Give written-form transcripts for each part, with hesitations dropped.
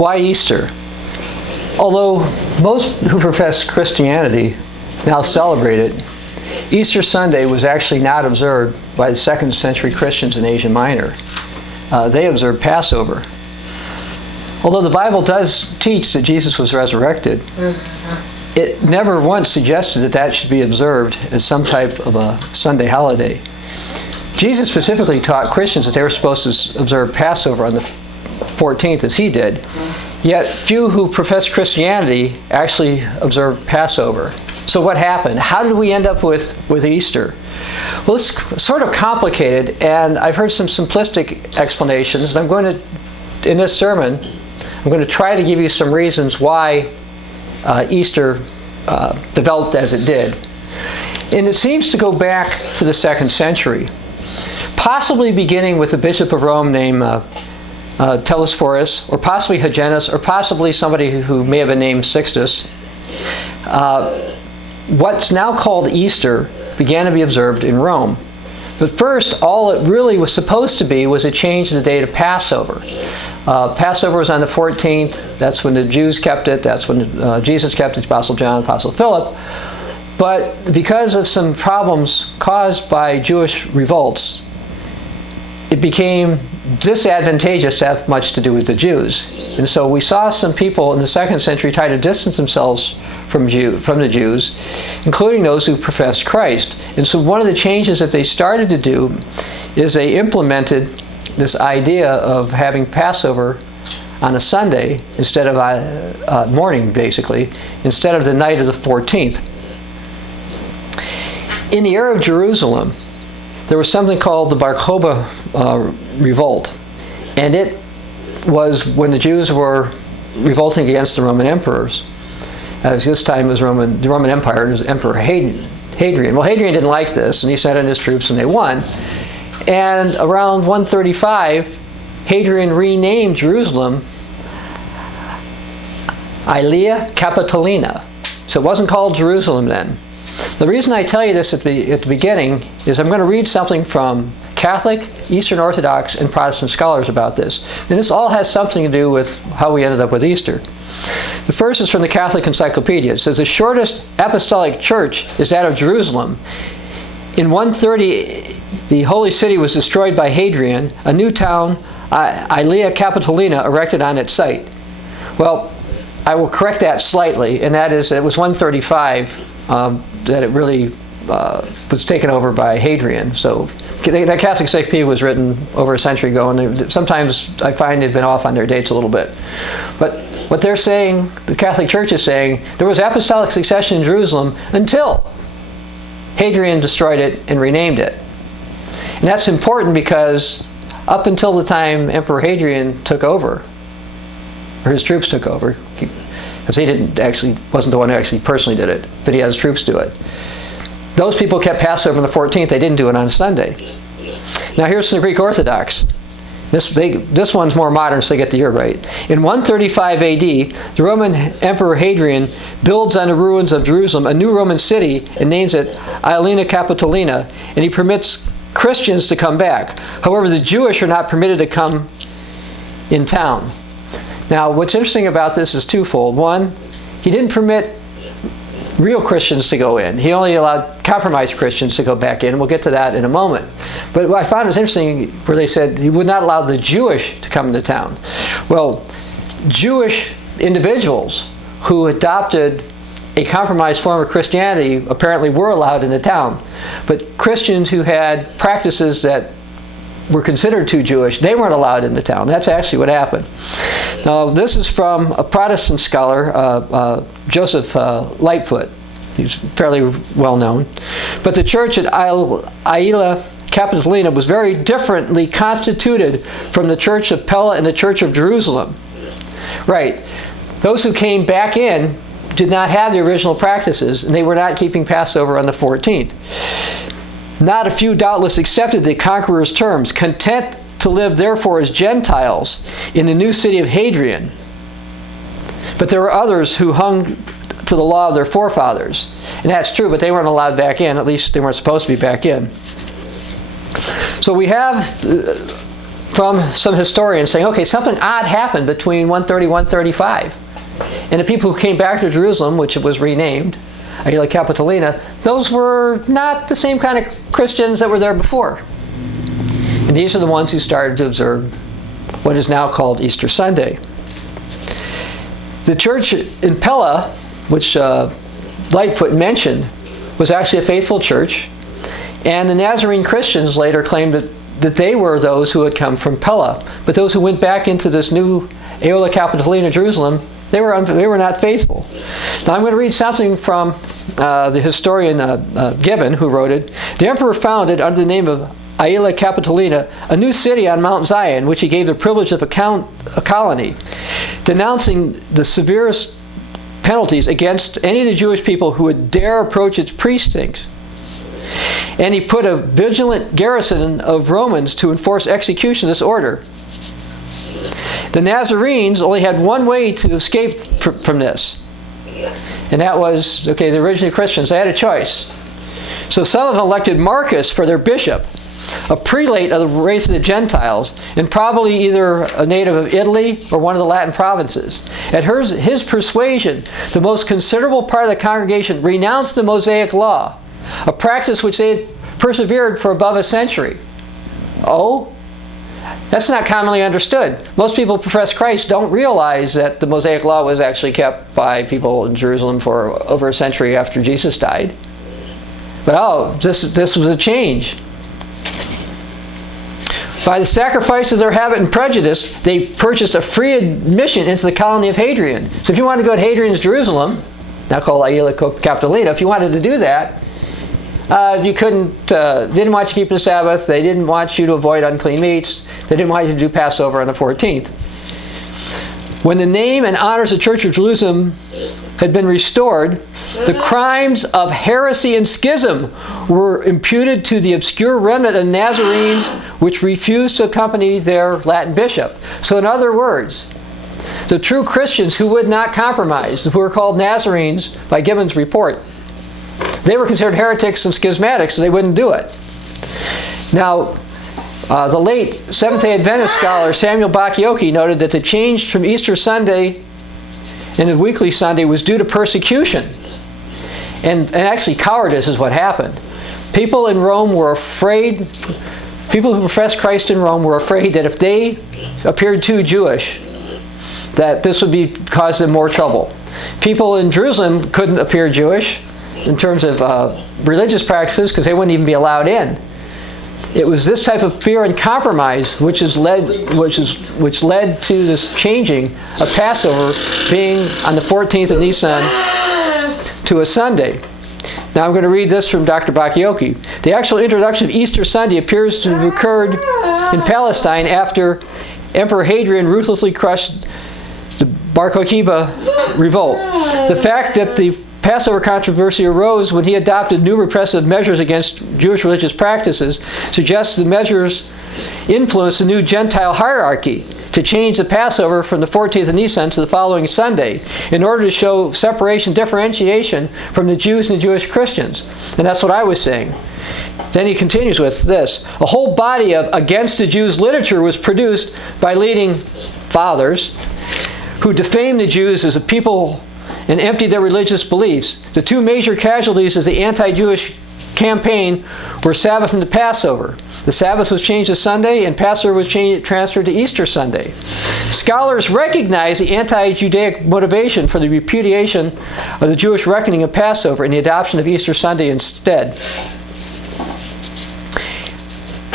Why Easter? Although most who profess Christianity now celebrate it, Easter Sunday was actually not observed by the 2nd century Christians in Asia Minor. They observed Passover. Although the Bible does teach that Jesus was resurrected, it never once suggested that that should be observed as some type of a Sunday holiday. Jesus specifically taught Christians that they were supposed to observe Passover on the 14th as he did. Yet few who profess Christianity actually observe Passover. So what happened? How did we end up with Easter? Well, it's sort of complicated, and I've heard some simplistic explanations, and I'm going to, in this sermon, I'm going to try to give you some reasons why Easter developed as it did. And it seems to go back to the 2nd century, possibly beginning with a bishop of Rome named Telesphorus, or possibly Hyginus, or possibly somebody who may have been named Sixtus. What's now called Easter began to be observed in Rome. But first, all it really was supposed to be was a change in the date of Passover. Passover was on the 14th. That's when the Jews kept it. That's when Jesus kept it, Apostle John, Apostle Philip. But because of some problems caused by Jewish revolts, it became disadvantageous to have much to do with the Jews. And so we saw some people in the 2nd century try to distance themselves from the Jews, including those who professed Christ. And so one of the changes that they started to do is they implemented this idea of having Passover on a Sunday instead of morning, basically, instead of the night of the 14th. In the era of Jerusalem, there was something called the Bar Kokhba revolt, and it was when the Jews were revolting against the Roman emperors. This time it was the Roman Empire, it was Emperor Hadrian. Well, Hadrian didn't like this, and he sent in his troops, and they won. And around 135, Hadrian renamed Jerusalem Aelia Capitolina. So it wasn't called Jerusalem then. The reason I tell you this at the beginning is I'm going to read something from Catholic, Eastern Orthodox, and Protestant scholars about this. And this all has something to do with how we ended up with Easter. The first is from the Catholic Encyclopedia. It says, the shortest apostolic church is that of Jerusalem. In 130, the holy city was destroyed by Hadrian, a new town, Aelia Capitolina, erected on its site. Well, I will correct that slightly, and that is that it was 135 that it really was taken over by Hadrian. So that Catholic Encyclopedia was written over a century ago, and sometimes I find they've been off on their dates a little bit. But what they're saying, the Catholic Church is saying, there was apostolic succession in Jerusalem until Hadrian destroyed it and renamed it. And that's important because up until the time Emperor Hadrian took over, or his troops took over, because he wasn't the one who actually personally did it, but he had his troops do it. Those people kept Passover on the 14th. They didn't do it on a Sunday. Now here's the Greek Orthodox. This one's more modern, so they get the year right. In 135 AD, the Roman Emperor Hadrian builds on the ruins of Jerusalem a new Roman city and names it Aelia Capitolina, and he permits Christians to come back. However, the Jewish are not permitted to come in town. Now, what's interesting about this is twofold. One, he didn't permit real Christians to go in. He only allowed compromised Christians to go back in. We'll get to that in a moment. But what I found was interesting where they said he would not allow the Jewish to come into town. Well, Jewish individuals who adopted a compromised form of Christianity apparently were allowed in the town. But Christians who had practices that were considered too Jewish, they weren't allowed in the town. That's actually what happened. Now, this is from a Protestant scholar, Joseph Lightfoot. He's fairly well known. But the church at Aelia Capitolina was very differently constituted from the church of Pella and the church of Jerusalem. Right. Those who came back in did not have the original practices, and they were not keeping Passover on the 14th. Not a few doubtless accepted the conqueror's terms, content to live therefore as Gentiles in the new city of Hadrian. But there were others who hung to the law of their forefathers. And that's true, but they weren't allowed back in. At least they weren't supposed to be back in. So we have from some historians saying, okay, something odd happened between 130 and 135. And the people who came back to Jerusalem, which it was renamed, Aelia Capitolina, those were not the same kind of Christians that were there before. And these are the ones who started to observe what is now called Easter Sunday. The church in Pella, which Lightfoot mentioned, was actually a faithful church. And the Nazarene Christians later claimed that they were those who had come from Pella. But those who went back into this new Aelia Capitolina, Jerusalem, they were not faithful. Now I'm going to read something from the historian Gibbon, who wrote it. The emperor founded, under the name of Aelia Capitolina, a new city on Mount Zion, which he gave the privilege of a colony, denouncing the severest penalties against any of the Jewish people who would dare approach its precincts. And he put a vigilant garrison of Romans to enforce execution of this order. The Nazarenes only had one way to escape from this. And that was, okay, the original Christians, they had a choice. So some of them elected Marcus for their bishop, a prelate of the race of the Gentiles, and probably either a native of Italy or one of the Latin provinces. At his persuasion, the most considerable part of the congregation renounced the Mosaic law, a practice which they had persevered for above a century. Oh? That's not commonly understood. Most people who profess Christ don't realize that the Mosaic law was actually kept by people in Jerusalem for over a century after Jesus died. But this was a change. By the sacrifice of their habit and prejudice, they purchased a free admission into the colony of Hadrian. So if you wanted to go to Hadrian's Jerusalem, now called Aelia Capitolina, if you wanted to do that, you couldn't, didn't want you to keep the Sabbath, they didn't want you to avoid unclean meats, they didn't want you to do Passover on the 14th. When the name and honors of the Church of Jerusalem had been restored, the crimes of heresy and schism were imputed to the obscure remnant of Nazarenes which refused to accompany their Latin bishop. So in other words, the true Christians who would not compromise, who were called Nazarenes by Gibbon's report, they were considered heretics and schismatics, so they wouldn't do it. Now, the late Seventh-day Adventist scholar Samuel Bacchiocchi noted that the change from Easter Sunday and the weekly Sunday was due to persecution. And actually cowardice is what happened. People in Rome were afraid, people who professed Christ in Rome were afraid that if they appeared too Jewish, that this would cause them more trouble. People in Jerusalem couldn't appear Jewish in terms of religious practices because they wouldn't even be allowed in. It was this type of fear and compromise which led to this changing of Passover being on the 14th of Nisan to a Sunday. Now I'm going to read this from Dr. Bacchiocchi. The actual introduction of Easter Sunday appears to have occurred in Palestine after Emperor Hadrian ruthlessly crushed the Bar Kokhba revolt. The fact that the Passover controversy arose when he adopted new repressive measures against Jewish religious practices suggests the measures influenced the new Gentile hierarchy to change the Passover from the 14th of Nisan to the following Sunday in order to show separation, differentiation from the Jews and the Jewish Christians. And that's what I was saying. Then he continues with this. A whole body of against the Jews literature was produced by leading fathers who defamed the Jews as a people and emptied their religious beliefs. The two major casualties of the anti-Jewish campaign were Sabbath and the Passover. The Sabbath was changed to Sunday, and Passover was transferred to Easter Sunday. Scholars recognize the anti-Judaic motivation for the repudiation of the Jewish reckoning of Passover and the adoption of Easter Sunday instead.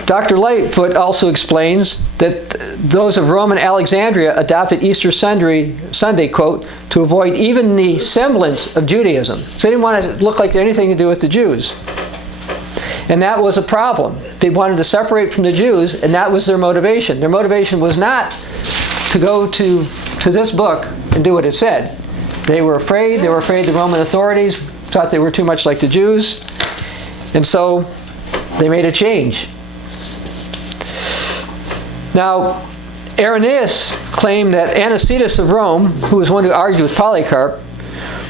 Dr. Lightfoot also explains that those of Rome and Alexandria adopted Easter Sunday, quote, to avoid even the semblance of Judaism. So they didn't want to look like they had anything to do with the Jews. And that was a problem. They wanted to separate from the Jews, and that was their motivation. Their motivation was not to go to this book and do what it said. They were afraid. They were afraid the Roman authorities thought they were too much like the Jews. And so they made a change. Now, Irenaeus claimed that Anicetus of Rome, who was one who argued with Polycarp,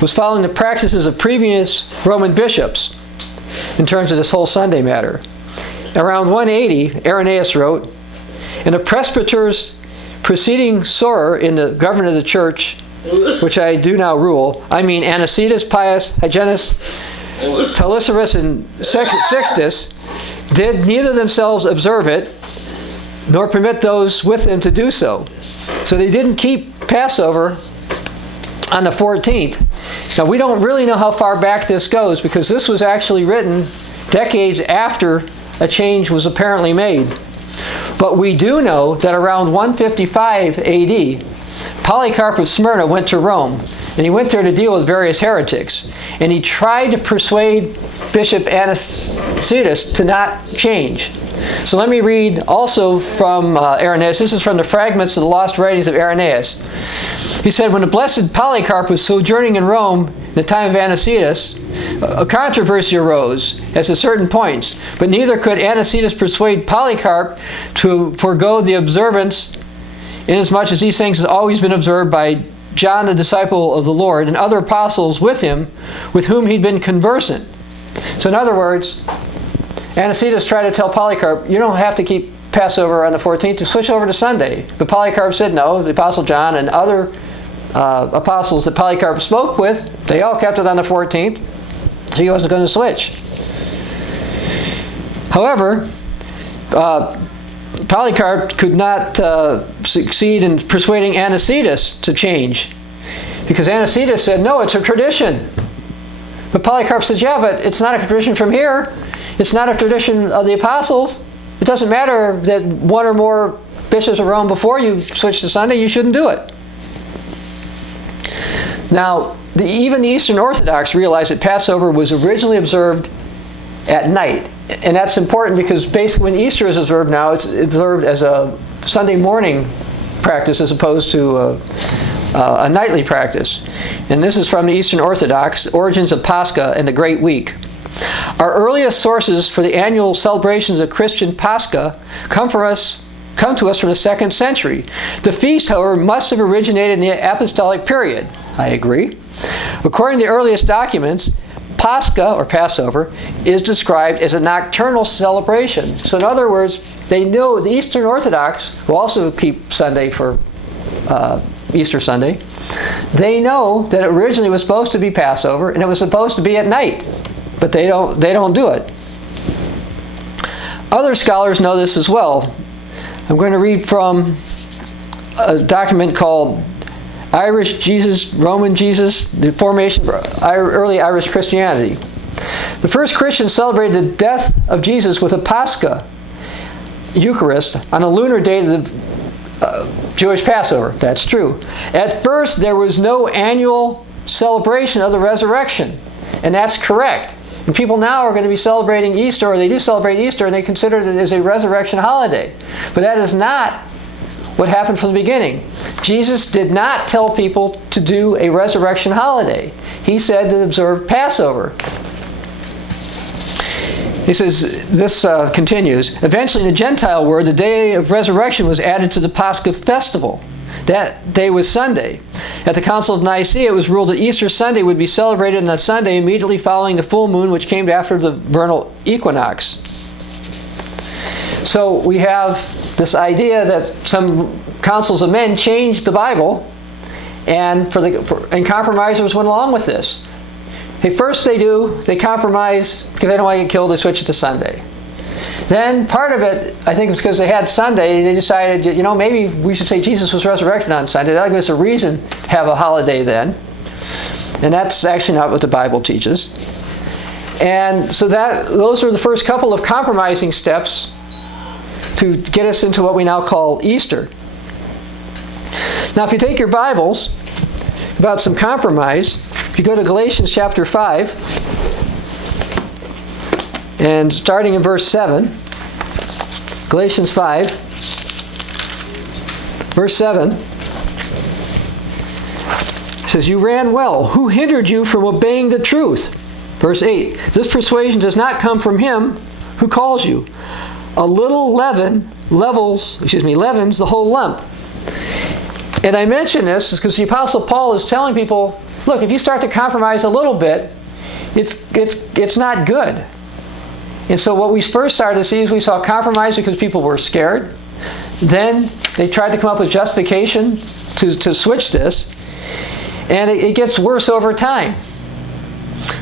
was following the practices of previous Roman bishops in terms of this whole Sunday matter. Around 180, Irenaeus wrote, And the presbyters preceding Sorer in the government of the church, which I do now rule, I mean Anicetus, Pius, Hyginus, Telesarus, and Sixtus, did neither themselves observe it, nor permit those with them to do so. So they didn't keep Passover on the 14th. Now we don't really know how far back this goes, because this was actually written decades after a change was apparently made. But we do know that around 155 AD, Polycarp of Smyrna went to Rome, and he went there to deal with various heretics. And he tried to persuade Bishop Anicetus to not change. So let me read also from Irenaeus. This is from the fragments of the lost writings of Irenaeus. He said, when the blessed Polycarp was sojourning in Rome in the time of Anicetus, a controversy arose as to certain points, but neither could Anicetus persuade Polycarp to forego the observance, inasmuch as these things had always been observed by John the disciple of the Lord and other apostles with him, with whom he'd been conversant. So in other words, Anicetus tried to tell Polycarp, you don't have to keep Passover on the 14th, to switch over to Sunday. But Polycarp said no. The Apostle John and other apostles that Polycarp spoke with, they all kept it on the 14th, so he wasn't going to switch. However, Polycarp could not succeed in persuading Anicetus to change, because Anicetus said, no, it's a tradition. But Polycarp says, yeah, but it's not a tradition from here. It's not a tradition of the apostles. It doesn't matter that one or more bishops of Rome before you switched to Sunday, you shouldn't do it. Now, even the Eastern Orthodox realized that Passover was originally observed at night. And that's important because basically when Easter is observed now, it's observed as a Sunday morning practice as opposed to a nightly practice. And this is from the Eastern Orthodox, Origins of Pascha and the Great Week. Our earliest sources for the annual celebrations of Christian Pascha come to us from the 2nd century. The feast, however, must have originated in the apostolic period. I agree. According to the earliest documents, Pascha, or Passover, is described as a nocturnal celebration. So in other words, they knew the Eastern Orthodox, who also keep Sunday for Easter Sunday, they know that it originally was supposed to be Passover, and it was supposed to be at night. But they don't do it. Other scholars know this as well. I'm going to read from a document called Irish Jesus, Roman Jesus, the formation of early Irish Christianity. The first Christians celebrated the death of Jesus with a Pascha Eucharist on a lunar date of the Jewish Passover. That's true. At first, there was no annual celebration of the resurrection, and that's correct. And people now are going to be celebrating Easter, or they do celebrate Easter, and they consider it as a resurrection holiday. But that is not what happened from the beginning. Jesus did not tell people to do a resurrection holiday. He said to observe Passover. He says, this continues, eventually in the Gentile world, the day of resurrection was added to the Pascha festival. That day was Sunday. At the Council of Nicaea, it was ruled that Easter Sunday would be celebrated on the Sunday immediately following the full moon, which came after the vernal equinox. So we have this idea that some councils of men changed the Bible, and compromisers went along with this. First they compromise because they don't want to get killed, they switch it to Sunday. Then part of it, I think, was because they had Sunday, they decided, maybe we should say Jesus was resurrected on Sunday. That'll give us a reason to have a holiday then. And that's actually not what the Bible teaches. And so those were the first couple of compromising steps to get us into what we now call Easter. Now, if you take your Bibles about some compromise, if you go to Galatians chapter 5, and starting in verse 7, Galatians 5, verse 7, it says, you ran well. Who hindered you from obeying the truth? Verse 8, this persuasion does not come from him who calls you. A little leaven leavens the whole lump. And I mention this because the Apostle Paul is telling people, look, if you start to compromise a little bit, it's not good. And so what we first started to see is we saw compromise because people were scared. then they tried to come up with justification to switch this, and it gets worse over time.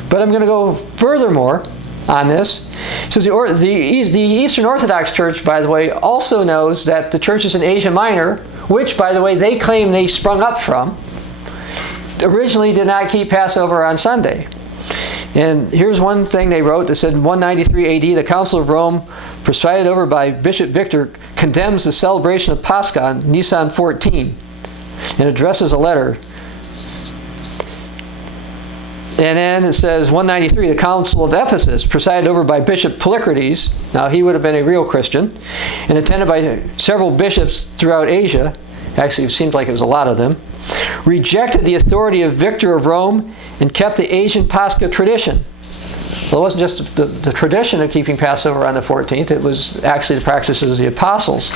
But I'm going to go furthermore on this. It says the Eastern Orthodox Church, by the way, also knows that the churches in Asia Minor, which, by the way, they claim they sprung up from, originally did not keep Passover on Sunday. And here's one thing they wrote that said, in 193 AD, the Council of Rome, presided over by Bishop Victor, condemns the celebration of Pascha on Nisan 14 and addresses a letter. And then it says, 193, the Council of Ephesus, presided over by Bishop Polycrates. Now, he would have been a real Christian, and attended by several bishops throughout Asia. Actually, it seemed like it was a lot of them. Rejected the authority of Victor of Rome and kept the Asian Pascha tradition. Well, it wasn't just the tradition of keeping Passover on the 14th. It was actually the practices of the apostles.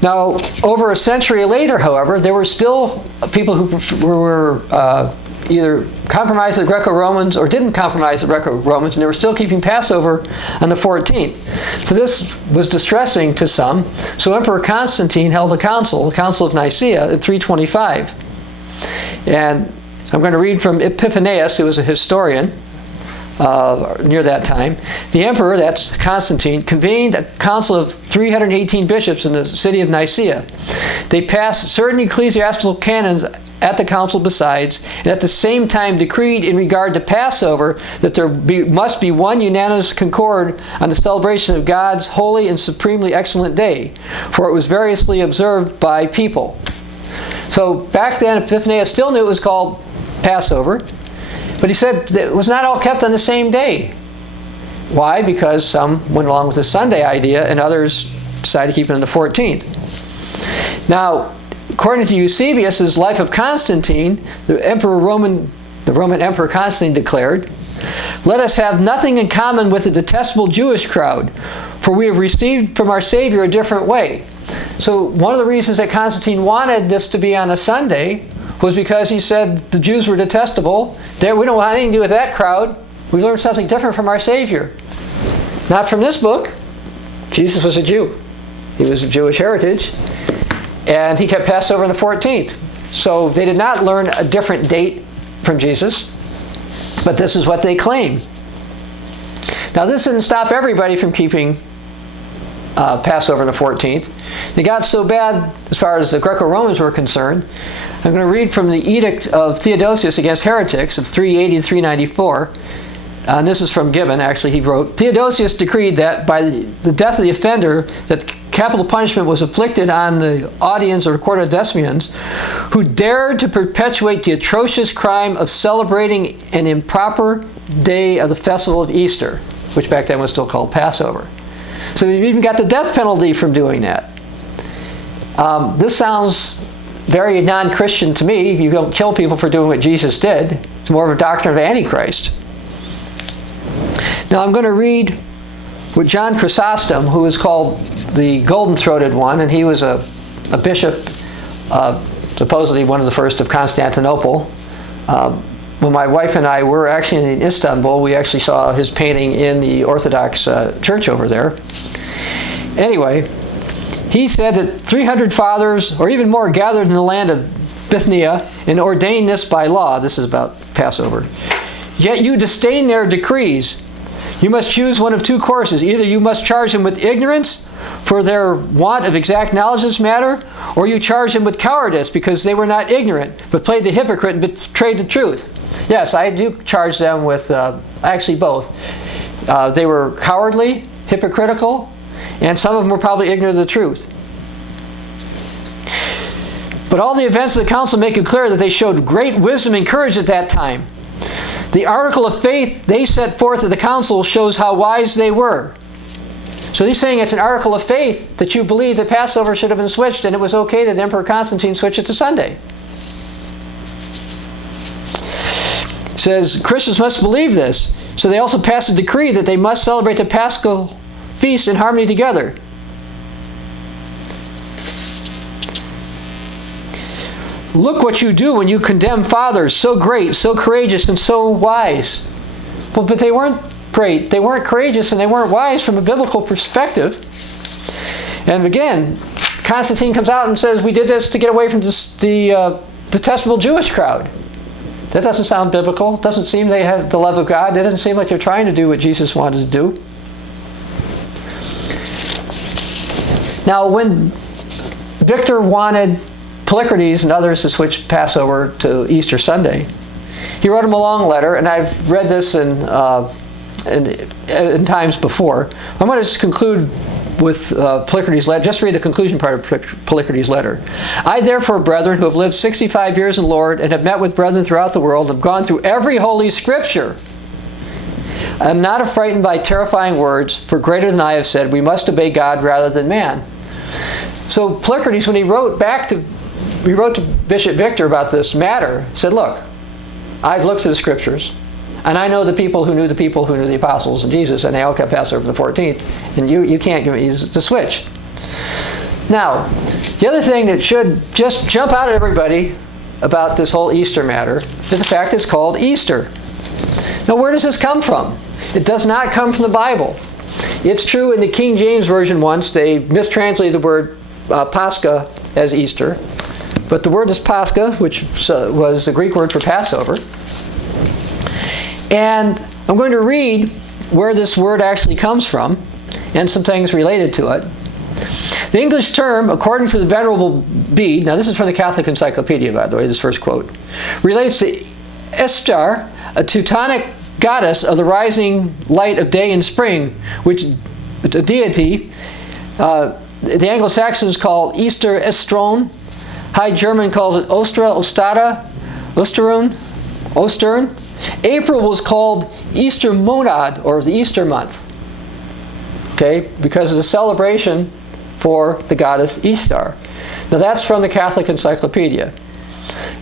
Now, over a century later, however, there were still people who were either compromised the Greco-Romans or didn't compromise the Greco-Romans, and they were still keeping Passover on the 14th. So this was distressing to some. So Emperor Constantine held a council, the Council of Nicaea, at 325. And I'm going to read from Epiphanius, who was a historian near that time. The emperor, that's Constantine, convened a council of 318 bishops in the city of Nicaea. They passed certain ecclesiastical canons at the council besides, and at the same time decreed in regard to Passover that there must be one unanimous concord on the celebration of God's holy and supremely excellent day, for it was variously observed by people. So back then, Epiphanius still knew it was called Passover, but he said that it was not all kept on the same day. Why? Because some went along with the Sunday idea and others decided to keep it on the 14th. Now, according to Eusebius' Life of Constantine, the Roman Emperor Constantine declared, "Let us have nothing in common with the detestable Jewish crowd, for we have received from our Savior a different way." So one of the reasons that Constantine wanted this to be on a Sunday was because he said the Jews were detestable. We don't want anything to do with that crowd. We learned something different from our Savior. Not from this book. Jesus was a Jew. He was of Jewish heritage. And he kept Passover on the 14th. So they did not learn a different date from Jesus. But this is what they claim. Now this didn't stop everybody from keeping Passover on the 14th. They got so bad as far as the Greco-Romans were concerned. I'm going to read from the Edict of Theodosius against heretics of 380 to 394. And this is from Gibbon, actually. He wrote, "Theodosius decreed that by the death of the offender, that capital punishment was inflicted on the audience or quartodecimeans who dared to perpetuate the atrocious crime of celebrating an improper day of the festival of Easter," which back then was still called Passover. So you even got the death penalty from doing that. This sounds very non-Christian to me. You don't kill people for doing what Jesus did. It's more of a doctrine of Antichrist. Now I'm going to read what John Chrysostom, who is called the golden-throated one, and he was a bishop, supposedly one of the first of Constantinople. When my wife and I were actually in Istanbul, we actually saw his painting in the Orthodox church over there. Anyway, he said that 300 fathers, or even more, gathered in the land of Bithynia and ordained this by law. This is about Passover. "Yet you disdain their decrees. You must choose one of two courses. Either you must charge them with ignorance for their want of exact knowledge of this matter, or you charge them with cowardice because they were not ignorant, but played the hypocrite and betrayed the truth." Yes, I do charge them with, actually both. They were cowardly, hypocritical, and some of them were probably ignorant of the truth. But all the events of the council make it clear that they showed great wisdom and courage at that time. The article of faith they set forth at the council shows how wise they were. So he's saying it's an article of faith that you believe that Passover should have been switched, and it was okay that Emperor Constantine switched it to Sunday. It says Christians must believe this. So they also passed a decree that they must celebrate the Paschal feast in harmony together. "Look what you do when you condemn fathers so great, so courageous, and so wise." Well, but they weren't great. They weren't courageous, and they weren't wise from a biblical perspective. And again, Constantine comes out and says, we did this to get away from the detestable Jewish crowd. That doesn't sound biblical. It doesn't seem they have the love of God. It doesn't seem like they're trying to do what Jesus wanted to do. Now, when Victor wanted Polycrates and others to switch Passover to Easter Sunday, he wrote him a long letter, and I've read this in times before. I'm going to just conclude with Polycrates' letter. Just read the conclusion part of Polycrates' letter. I therefore, brethren, who have lived 65 years in the Lord, and have met with brethren throughout the world, have gone through every holy scripture, I am not affrighted by terrifying words, for greater than I have said, we must obey God rather than man. So Polycrates, when he wrote to Bishop Victor about this matter, said, look, I've looked at the scriptures, and I know the people who knew the apostles and Jesus, and they all kept Passover the 14th, and you can't give me the switch. Now, the other thing that should just jump out at everybody about this whole Easter matter is the fact it's called Easter. Now, where does this come from? It does not come from the Bible. It's true in the King James Version once, they mistranslated the word Pascha as Easter, but the word is Pascha, which was the Greek word for Passover. And I'm going to read where this word actually comes from and some things related to it. The English term, according to the Venerable Bede, now this is from the Catholic Encyclopedia, by the way, this first quote, relates to Ishtar, a Teutonic goddess of the rising light of day and spring, which a deity the Anglo-Saxons call Easter Estron, High German calls it Ostra, Ostara, Osterun, Ostern. April was called Easter Monad, or the Easter month, okay, because of the celebration for the goddess Ishtar. Now that's from the Catholic Encyclopedia.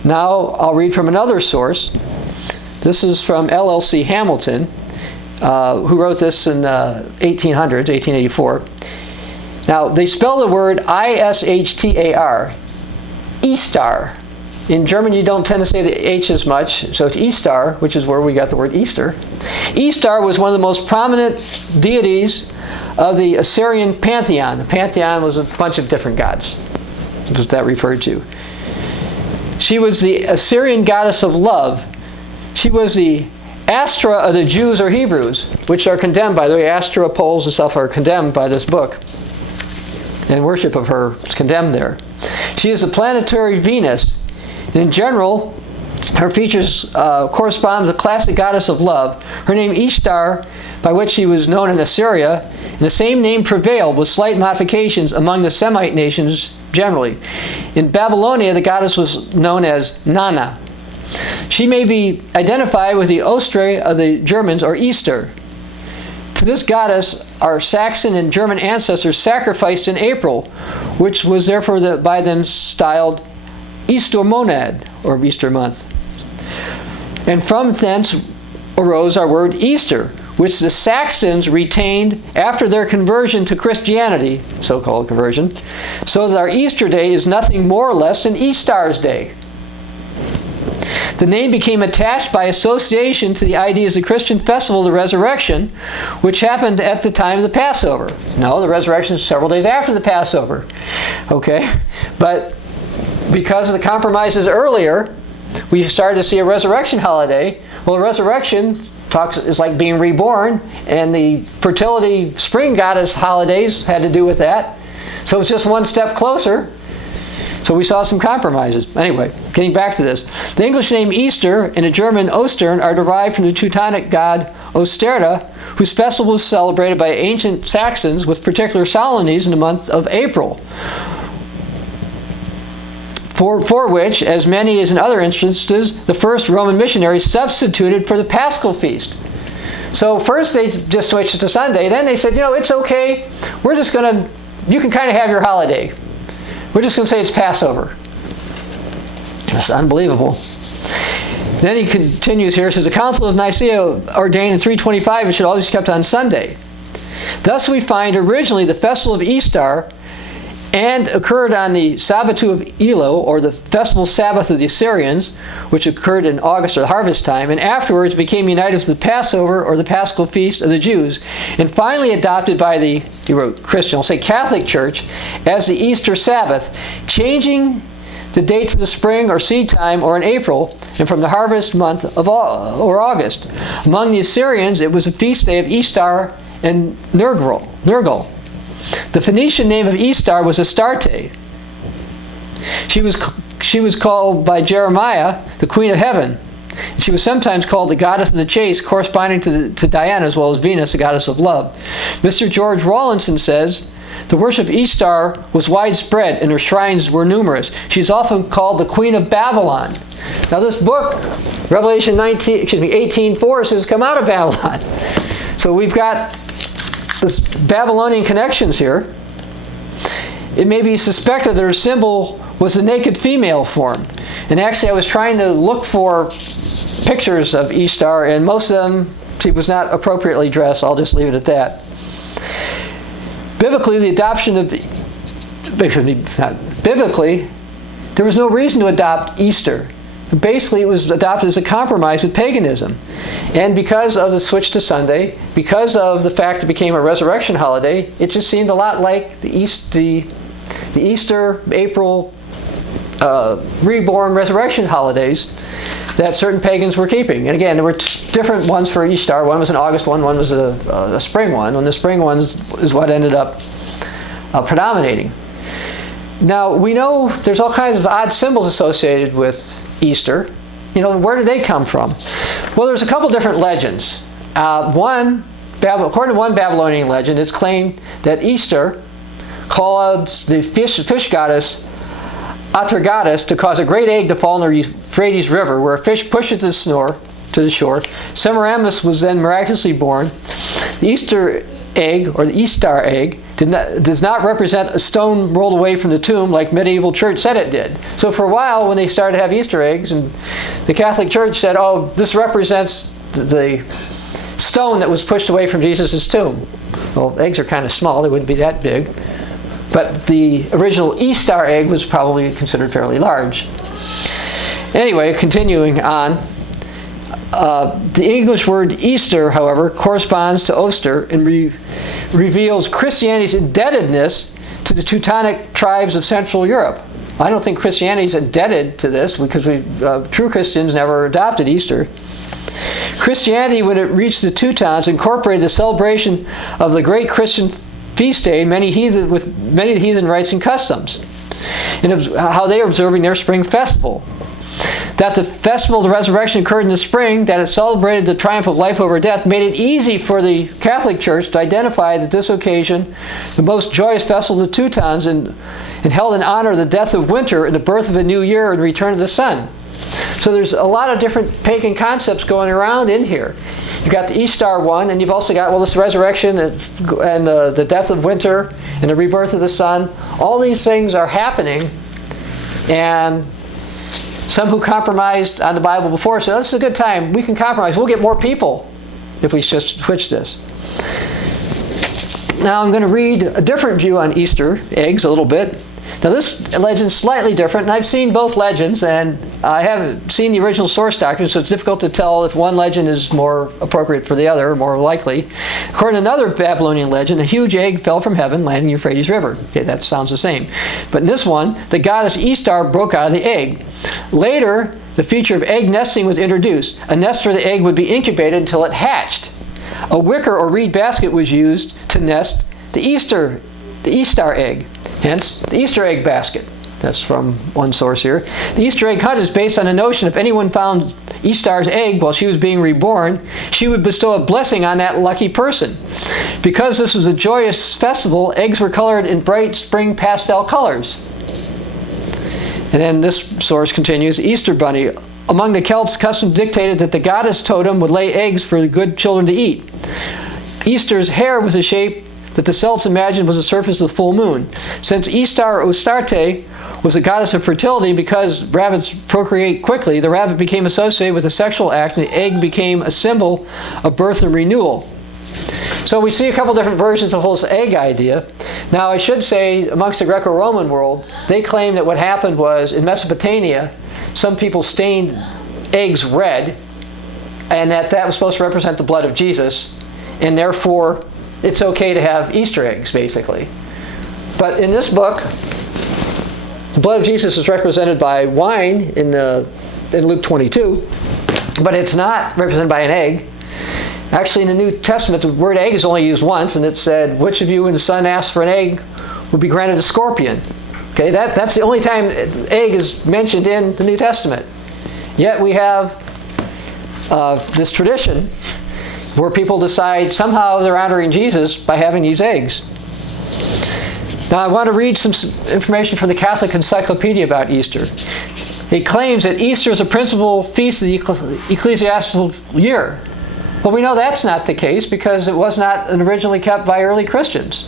Now I'll read from another source. This is from L.L.C. Hamilton, who wrote this in 1800s, 1884. Now they spell the word I-S-H-T-A-R, Ishtar. In German, you don't tend to say the H as much, so it's Ishtar, which is where we got the word Easter. Ishtar was one of the most prominent deities of the Assyrian pantheon. The pantheon was a bunch of different gods. That's what that referred to. She was the Assyrian goddess of love. She was the Astra of the Jews or Hebrews, which are condemned, by the way. Astra poles and stuff are condemned by this book. And worship of her is condemned there. She is a planetary Venus. In general, her features correspond to the classic goddess of love. Her name Ishtar, by which she was known in Assyria, and the same name prevailed with slight modifications among the Semite nations generally. In Babylonia, the goddess was known as Nana. She may be identified with the Ostre of the Germans, or Easter. To this goddess, our Saxon and German ancestors sacrificed in April, which was therefore by them styled Easter Monad, or Easter month. And from thence arose our word Easter, which the Saxons retained after their conversion to Christianity, so-called conversion, so that our Easter day is nothing more or less than Ishtar's day. The name became attached by association to the ideas of the Christian festival of the resurrection, which happened at the time of the Passover. No, the resurrection is several days after the Passover. Okay? But because of the compromises earlier, we started to see a resurrection holiday. Well, resurrection is like being reborn, and the fertility spring goddess holidays had to do with that. So it's just one step closer. So we saw some compromises. Anyway, getting back to this. The English name Easter and the German Ostern are derived from the Teutonic god Osterta, whose festival was celebrated by ancient Saxons with particular solemnities in the month of April. For which, as many as in other instances, the first Roman missionaries substituted for the Paschal feast. So first they just switched it to Sunday. Then they said, it's okay. We're just going to, you can kind of have your holiday. We're just going to say it's Passover. That's unbelievable. Then he continues here, says, the Council of Nicaea ordained in 325 it should always be kept on Sunday. Thus we find originally the festival of Ishtar and occurred on the Sabbatu of Elo, or the festival Sabbath of the Assyrians, which occurred in August or the harvest time, and afterwards became united with the Passover, or the Paschal feast of the Jews, and finally adopted by the, he wrote Christian, I'll say Catholic Church, as the Easter Sabbath, changing the date to the spring or seed time, or in April, and from the harvest month of August. Among the Assyrians, it was a feast day of Ishtar and Nergal. The Phoenician name of Ishtar was Astarte. She was called by Jeremiah the Queen of Heaven. She was sometimes called the goddess of the chase, corresponding to Diana as well as Venus, the goddess of love. Mr. George Rawlinson says, the worship of Ishtar was widespread and her shrines were numerous. She's often called the Queen of Babylon. Now this book, Revelation 18:4, says come out of Babylon. So we've got this Babylonian connections here. It may be suspected that her symbol was the naked female form. And actually I was trying to look for pictures of Ishtar, and most of them, she was not appropriately dressed. I'll just leave it at that. Biblically, there was no reason to adopt Easter. Basically, it was adopted as a compromise with paganism. And because of the switch to Sunday, because of the fact it became a resurrection holiday, it just seemed a lot like the Easter, April, reborn resurrection holidays that certain pagans were keeping. And again, there were different ones for Ishtar. One was an August one was a spring one. And the spring one is what ended up predominating. Now, we know there's all kinds of odd symbols associated with Easter. You know, where did they come from? Well, there's a couple different legends. According to one Babylonian legend, it's claimed that Easter caused the fish goddess Atargatis to cause a great egg to fall in the Euphrates River, where a fish pushed it to the shore. Semiramis was then miraculously born. The Easter egg, or the Ishtar egg, does not represent a stone rolled away from the tomb like medieval church said it did. So for a while, when they started to have Easter eggs, and the Catholic Church said, oh, this represents the stone that was pushed away from Jesus' tomb. Well, eggs are kind of small. They wouldn't be that big. But the original Ishtar egg was probably considered fairly large. Anyway, continuing on, the English word Easter, however, corresponds to Oster and reveals Christianity's indebtedness to the Teutonic tribes of Central Europe. I don't think Christianity is indebted to this because true Christians never adopted Easter. Christianity, when it reached the Teutons, incorporated the celebration of the great Christian feast day with many heathen rites and customs, and how they are observing their spring festival. That the festival of the resurrection occurred in the spring, that it celebrated the triumph of life over death, made it easy for the Catholic Church to identify that this occasion, the most joyous festival of the Teutons, and held in honor of the death of winter and the birth of a new year and return of the sun. So there's a lot of different pagan concepts going around in here. You've got the Ishtar one, and you've also got, well, this resurrection and the death of winter and the rebirth of the sun. All these things are happening, and some who compromised on the Bible before said, oh, this is a good time. We can compromise. We'll get more people if we just switch this. Now I'm going to read a different view on Easter eggs a little bit. Now this legend's slightly different, and I've seen both legends, and I haven't seen the original source doctrine, so it's difficult to tell if one legend is more appropriate for the other, more likely. According to another Babylonian legend, a huge egg fell from heaven, landing in the Euphrates River. Okay, that sounds the same. But in this one, the goddess Ishtar broke out of the egg. Later, the feature of egg nesting was introduced. A nest where the egg would be incubated until it hatched. A wicker or reed basket was used to nest the Ishtar egg. Hence, the Easter egg basket. That's from one source here. The Easter egg hunt is based on the notion if anyone found Ishtar's egg while she was being reborn, she would bestow a blessing on that lucky person. Because this was a joyous festival, eggs were colored in bright spring pastel colors. And then this source continues, the Easter bunny. Among the Celts, custom dictated that the goddess totem would lay eggs for the good children to eat. Easter's hair was a shape that the Celts imagined was the surface of the full moon. Since Ishtar or Astarte was a goddess of fertility, because rabbits procreate quickly, the rabbit became associated with a sexual act, and the egg became a symbol of birth and renewal. So we see a couple different versions of the whole egg idea. Now I should say, amongst the Greco-Roman world, they claim that what happened was, in Mesopotamia, some people stained eggs red, and that was supposed to represent the blood of Jesus, and therefore it's okay to have Easter eggs, basically. But in this book, the blood of Jesus is represented by wine in Luke 22, but it's not represented by an egg. Actually, in the New Testament, the word egg is only used once, and it said, "Which of you, when the son asks for an egg, will be granted a scorpion?" Okay, that's the only time egg is mentioned in the New Testament. Yet we have this tradition where people decide somehow they're honoring Jesus by having these eggs. Now I want to read some information from the Catholic Encyclopedia about Easter. It claims that Easter is a principal feast of the ecclesiastical year. Well, we know that's not the case because it was not originally kept by early Christians.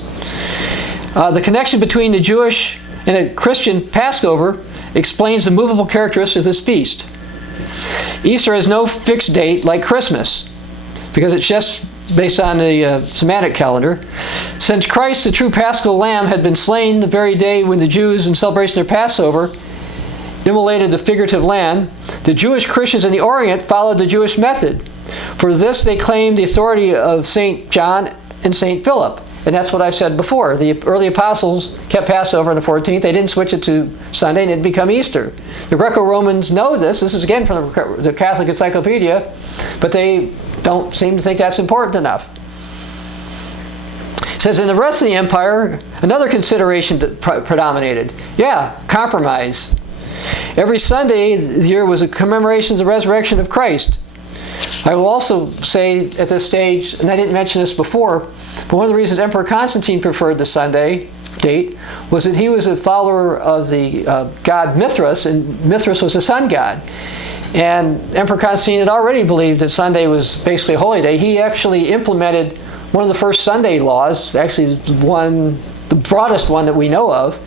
The connection between the Jewish and a Christian Passover explains the movable characteristics of this feast. Easter has no fixed date like Christmas because it's just based on the Semitic calendar. Since Christ, the true Paschal Lamb, had been slain the very day when the Jews, in celebration of their Passover, immolated the figurative lamb, the Jewish Christians in the Orient followed the Jewish method. For this, they claimed the authority of St. John and St. Philip. And that's what I said before. The early apostles kept Passover on the 14th. They didn't switch it to Sunday, and it became Easter. The Greco-Romans know this. This is again from the Catholic Encyclopedia, but they don't seem to think that's important enough. It says in the rest of the empire, another consideration predominated. Yeah, compromise. Every Sunday the year was a commemoration of the resurrection of Christ. I will also say at this stage, and I didn't mention this before, but one of the reasons Emperor Constantine preferred the Sunday date was that he was a follower of the god Mithras, and Mithras was the sun god. And Emperor Constantine had already believed that Sunday was basically a holy day. He actually implemented one of the first Sunday laws, actually the broadest one that we know of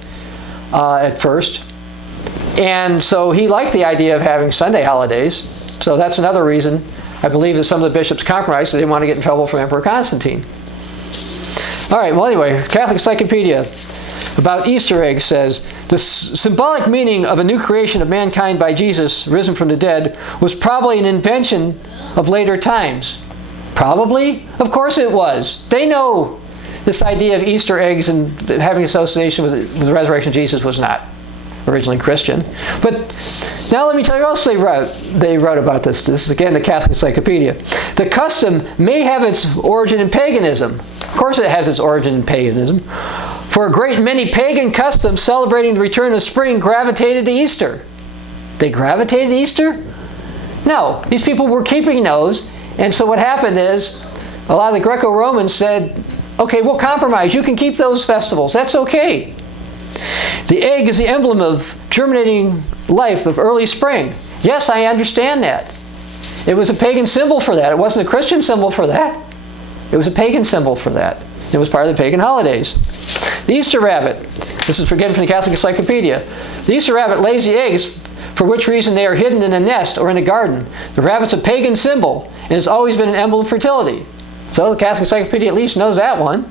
at first. And so he liked the idea of having Sunday holidays. So that's another reason I believe that some of the bishops compromised, so they didn't want to get in trouble from Emperor Constantine. All right, well anyway, Catholic Encyclopedia about Easter eggs says, the symbolic meaning of a new creation of mankind by Jesus, risen from the dead, was probably an invention of later times. Probably? Of course it was. They know this idea of Easter eggs and having association with the resurrection of Jesus was not originally Christian. But now let me tell you what else they wrote about this. This is again the Catholic Encyclopedia. The custom may have its origin in paganism. Of course it has its origin in paganism. For a great many pagan customs celebrating the return of spring gravitated to Easter. They gravitated to Easter? No. These people were keeping those, and so what happened is a lot of the Greco-Romans said, okay, we'll compromise. You can keep those festivals. That's okay. The egg is the emblem of germinating life, of early spring. Yes, I understand that. It was a pagan symbol for that. It wasn't a Christian symbol for that. It was a pagan symbol for that. It was part of the pagan holidays. The Easter rabbit. This is again from the Catholic Encyclopedia. The Easter rabbit lays the eggs, for which reason they are hidden in a nest or in a garden. The rabbit's a pagan symbol, and it's always been an emblem of fertility. So the Catholic Encyclopedia at least knows that one.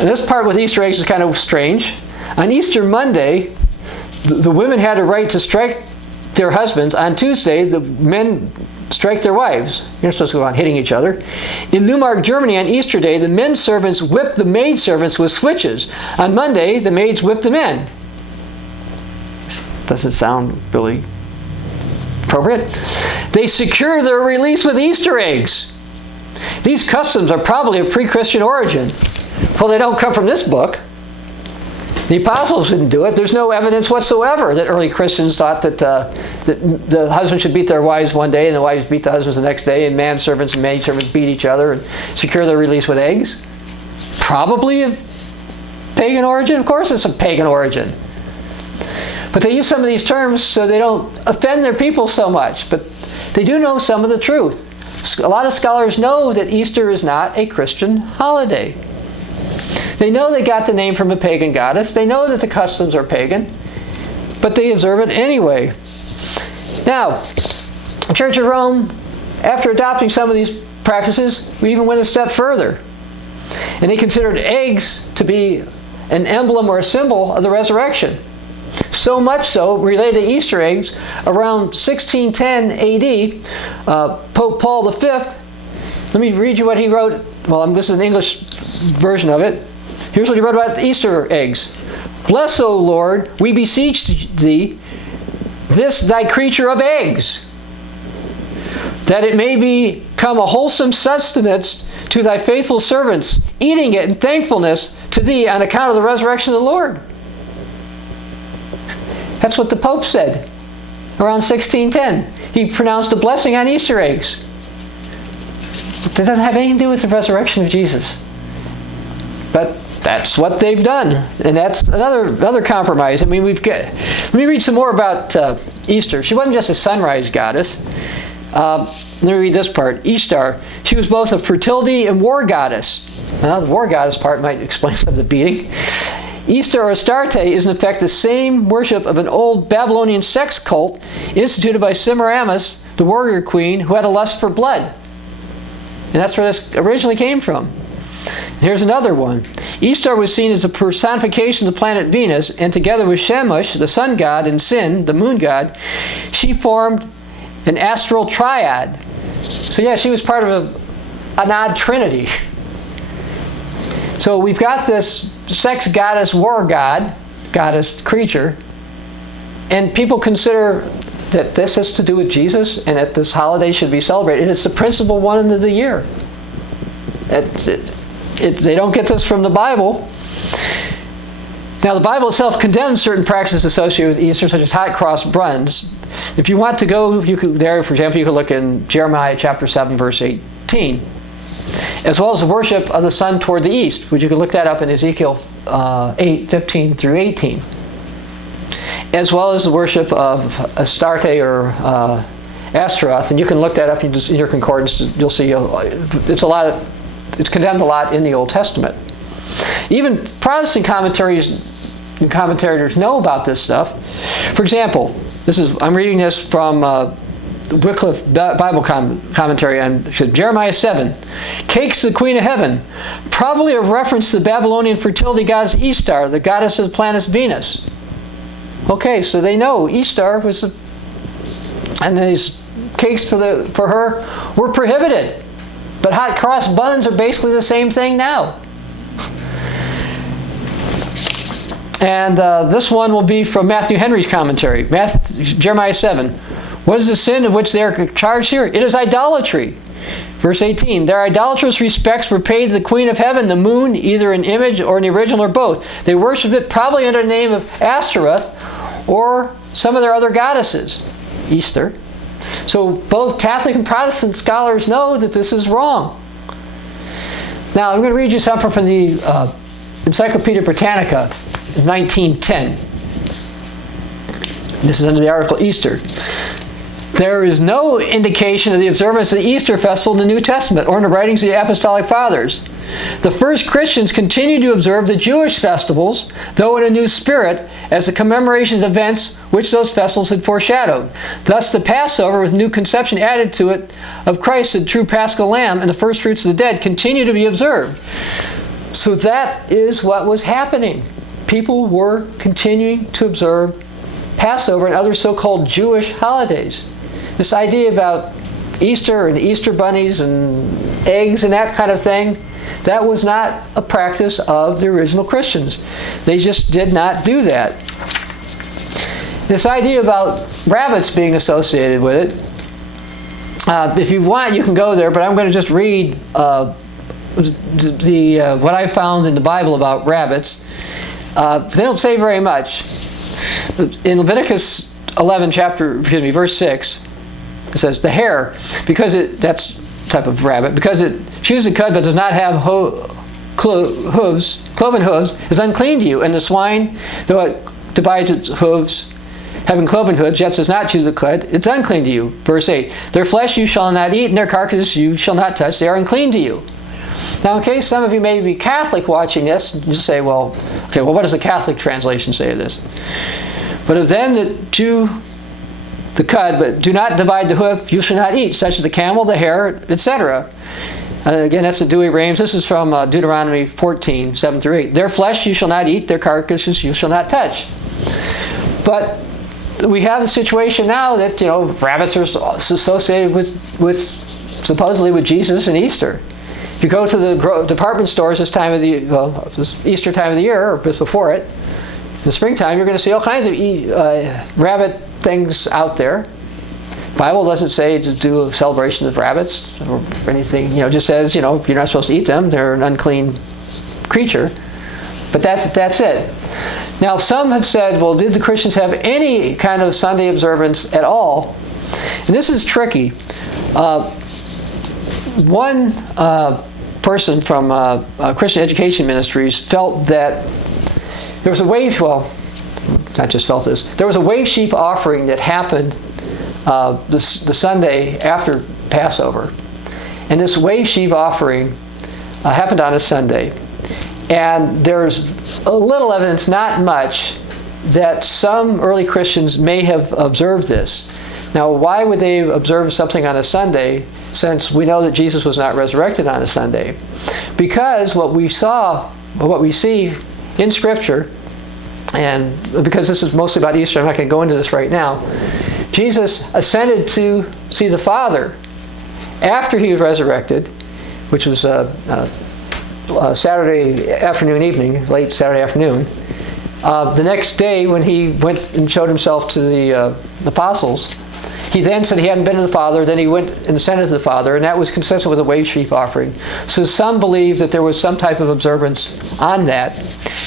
And this part with Easter eggs is kind of strange. On Easter Monday, the women had a right to strike their husbands. On Tuesday, the men strike their wives. You're not supposed to go on hitting each other. In Neumark, Germany, on Easter Day, the men servants whipped the maid servants with switches. On Monday, the maids whipped the men. Doesn't sound really appropriate. They secure their release with Easter eggs. These customs are probably of pre-Christian origin. Well, they don't come from this book. The apostles didn't do it. There's no evidence whatsoever that early Christians thought that the husband should beat their wives one day and the wives beat the husbands the next day, and manservants and maidservants beat each other and secure their release with eggs. Probably of pagan origin. Of course it's of pagan origin. But they use some of these terms so they don't offend their people so much. But they do know some of the truth. A lot of scholars know that Easter is not a Christian holiday. They know they got the name from a pagan goddess. They know that the customs are pagan, but they observe it anyway. Now, the Church of Rome after adopting some of these practices, we even went a step further. And they considered eggs to be an emblem or a symbol of the resurrection. So much so, related to Easter eggs, around 1610 AD, Pope Paul V, let me read you what he wrote. Well, this is an English version of it. Here's what he wrote about the Easter eggs. Bless, O Lord, we beseech thee, this thy creature of eggs, that it may become a wholesome sustenance to thy faithful servants, eating it in thankfulness to thee on account of the resurrection of the Lord. That's what the Pope said around 1610. He pronounced a blessing on Easter eggs. That doesn't have anything to do with the resurrection of Jesus. But that's what they've done. And that's another compromise. I mean, let me read some more about Easter. She wasn't just a sunrise goddess. Let me read this part. Ishtar, she was both a fertility and war goddess. Now, the war goddess part might explain some of the beating. Easter or Astarte is in effect the same worship of an old Babylonian sex cult instituted by Semiramis, the warrior queen, who had a lust for blood. And that's where this originally came from. Here's another one. Ishtar was seen as a personification of the planet Venus, and together with Shemush, the sun god, and Sin, the moon god, she formed an astral triad. So yeah, she was part of an odd trinity. So we've got this sex goddess, war god, goddess creature, and people consider that this has to do with Jesus and that this holiday should be celebrated. And it's the principal one of the year. They don't get this from the Bible. Now, the Bible itself condemns certain practices associated with Easter, such as hot cross buns. If you want to go, you could, there, for example, you could look in Jeremiah chapter 7, verse 18. As well as the worship of the sun toward the east, which you can look that up in Ezekiel 8, 15 through 18. As well as the worship of Astarte or Astaroth, and you can look that up in your concordance. You'll see it's condemned a lot in the Old Testament. Even Protestant commentators know about this stuff. For example, I'm reading this from Wycliffe Bible commentary on Jeremiah 7. Cakes the queen of heaven, probably a reference to the Babylonian fertility goddess Ishtar, the goddess of the planet Venus. Okay, so they know Ishtar was, and these cakes for her were prohibited. But hot cross buns are basically the same thing now. And this one will be from Matthew Henry's commentary. Jeremiah 7. What is the sin of which they are charged here? It is idolatry. Verse 18. Their idolatrous respects were paid to the queen of heaven, the moon, either in image or in the original or both. They worshipped it probably under the name of Astaroth or some of their other goddesses. Easter. So both Catholic and Protestant scholars know that this is wrong. Now, I'm going to read you something from the Encyclopedia Britannica in 1910. This is under the article Easter. There is no indication of the observance of the Easter festival in the New Testament or in the writings of the Apostolic Fathers. The first Christians continued to observe the Jewish festivals, though in a new spirit, as the commemorations of events which those festivals had foreshadowed. Thus the Passover, with new conception added to it of Christ, the true Paschal Lamb, and the first fruits of the dead, continue to be observed. So that is what was happening. People were continuing to observe Passover and other so-called Jewish holidays. This idea about Easter and Easter bunnies and eggs and that kind of thing, that was not a practice of the original Christians. They just did not do that. This idea about rabbits being associated with it, if you want, you can go there, but I'm going to just read what I found in the Bible about rabbits. They don't say very much. In Leviticus 11, verse 6, it says, the hare, that's type of rabbit, because it chews the cud but does not have cloven hooves, is unclean to you. And the swine, though it divides its hooves, having cloven hooves, yet does not chew the cud, it's unclean to you. Verse 8, their flesh you shall not eat, and their carcass you shall not touch, they are unclean to you. Now, in case some of you may be Catholic watching this, you say, well, what does the Catholic translation say of this? But of them that chew the cud, but do not divide the hoof, you shall not eat, such as the camel, the hare, etc. Again, that's the Douay-Rheims. This is from Deuteronomy 14, 7 through 8. Their flesh you shall not eat, their carcasses you shall not touch. But we have the situation now that, rabbits are associated with supposedly with Jesus and Easter. If you go to the department stores this time of the this Easter time of the year, or just before it, in the springtime, you're going to see all kinds of rabbit things out there. The Bible doesn't say to do a celebration of rabbits or anything. It just says, you're not supposed to eat them. They're an unclean creature. But that's it. Now, some have said, well, did the Christians have any kind of Sunday observance at all? And this is tricky. One person from Christian Education Ministries felt that there was a there was a wave sheep offering that happened the Sunday after Passover. And this wave sheep offering happened on a Sunday. And there's a little evidence, not much, that some early Christians may have observed this. Now, why would they observe something on a Sunday, since we know that Jesus was not resurrected on a Sunday? Because what we see in Scripture, and because this is mostly about Easter, I'm not going to go into this right now, Jesus ascended to see the Father after he was resurrected, which was Saturday afternoon, evening, late Saturday afternoon. The next day, when he went and showed himself to the apostles, he then said he hadn't been to the Father. Then he went and ascended to the Father, and that was consistent with the wave sheep offering. So some believe that there was some type of observance on that.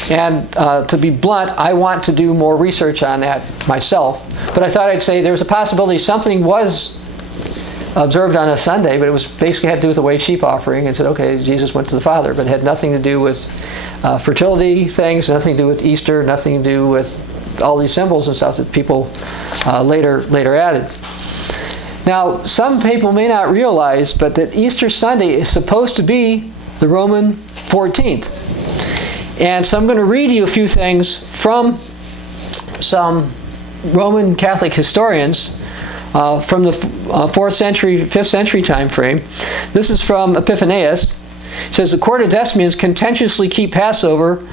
And to be blunt, I want to do more research on that myself. But I thought I'd say there's a possibility something was observed on a Sunday, but it was basically had to do with the wave sheep offering, and said, okay, Jesus went to the Father, but it had nothing to do with fertility things, nothing to do with Easter, nothing to do with all these symbols and stuff that people later added. Now, some people may not realize, but that Easter Sunday is supposed to be the Roman 14th. And so I'm going to read you a few things from some Roman Catholic historians from the 4th century, 5th century time frame. This is from Epiphanius. It says, the Quartodecimeans contentiously keep Passover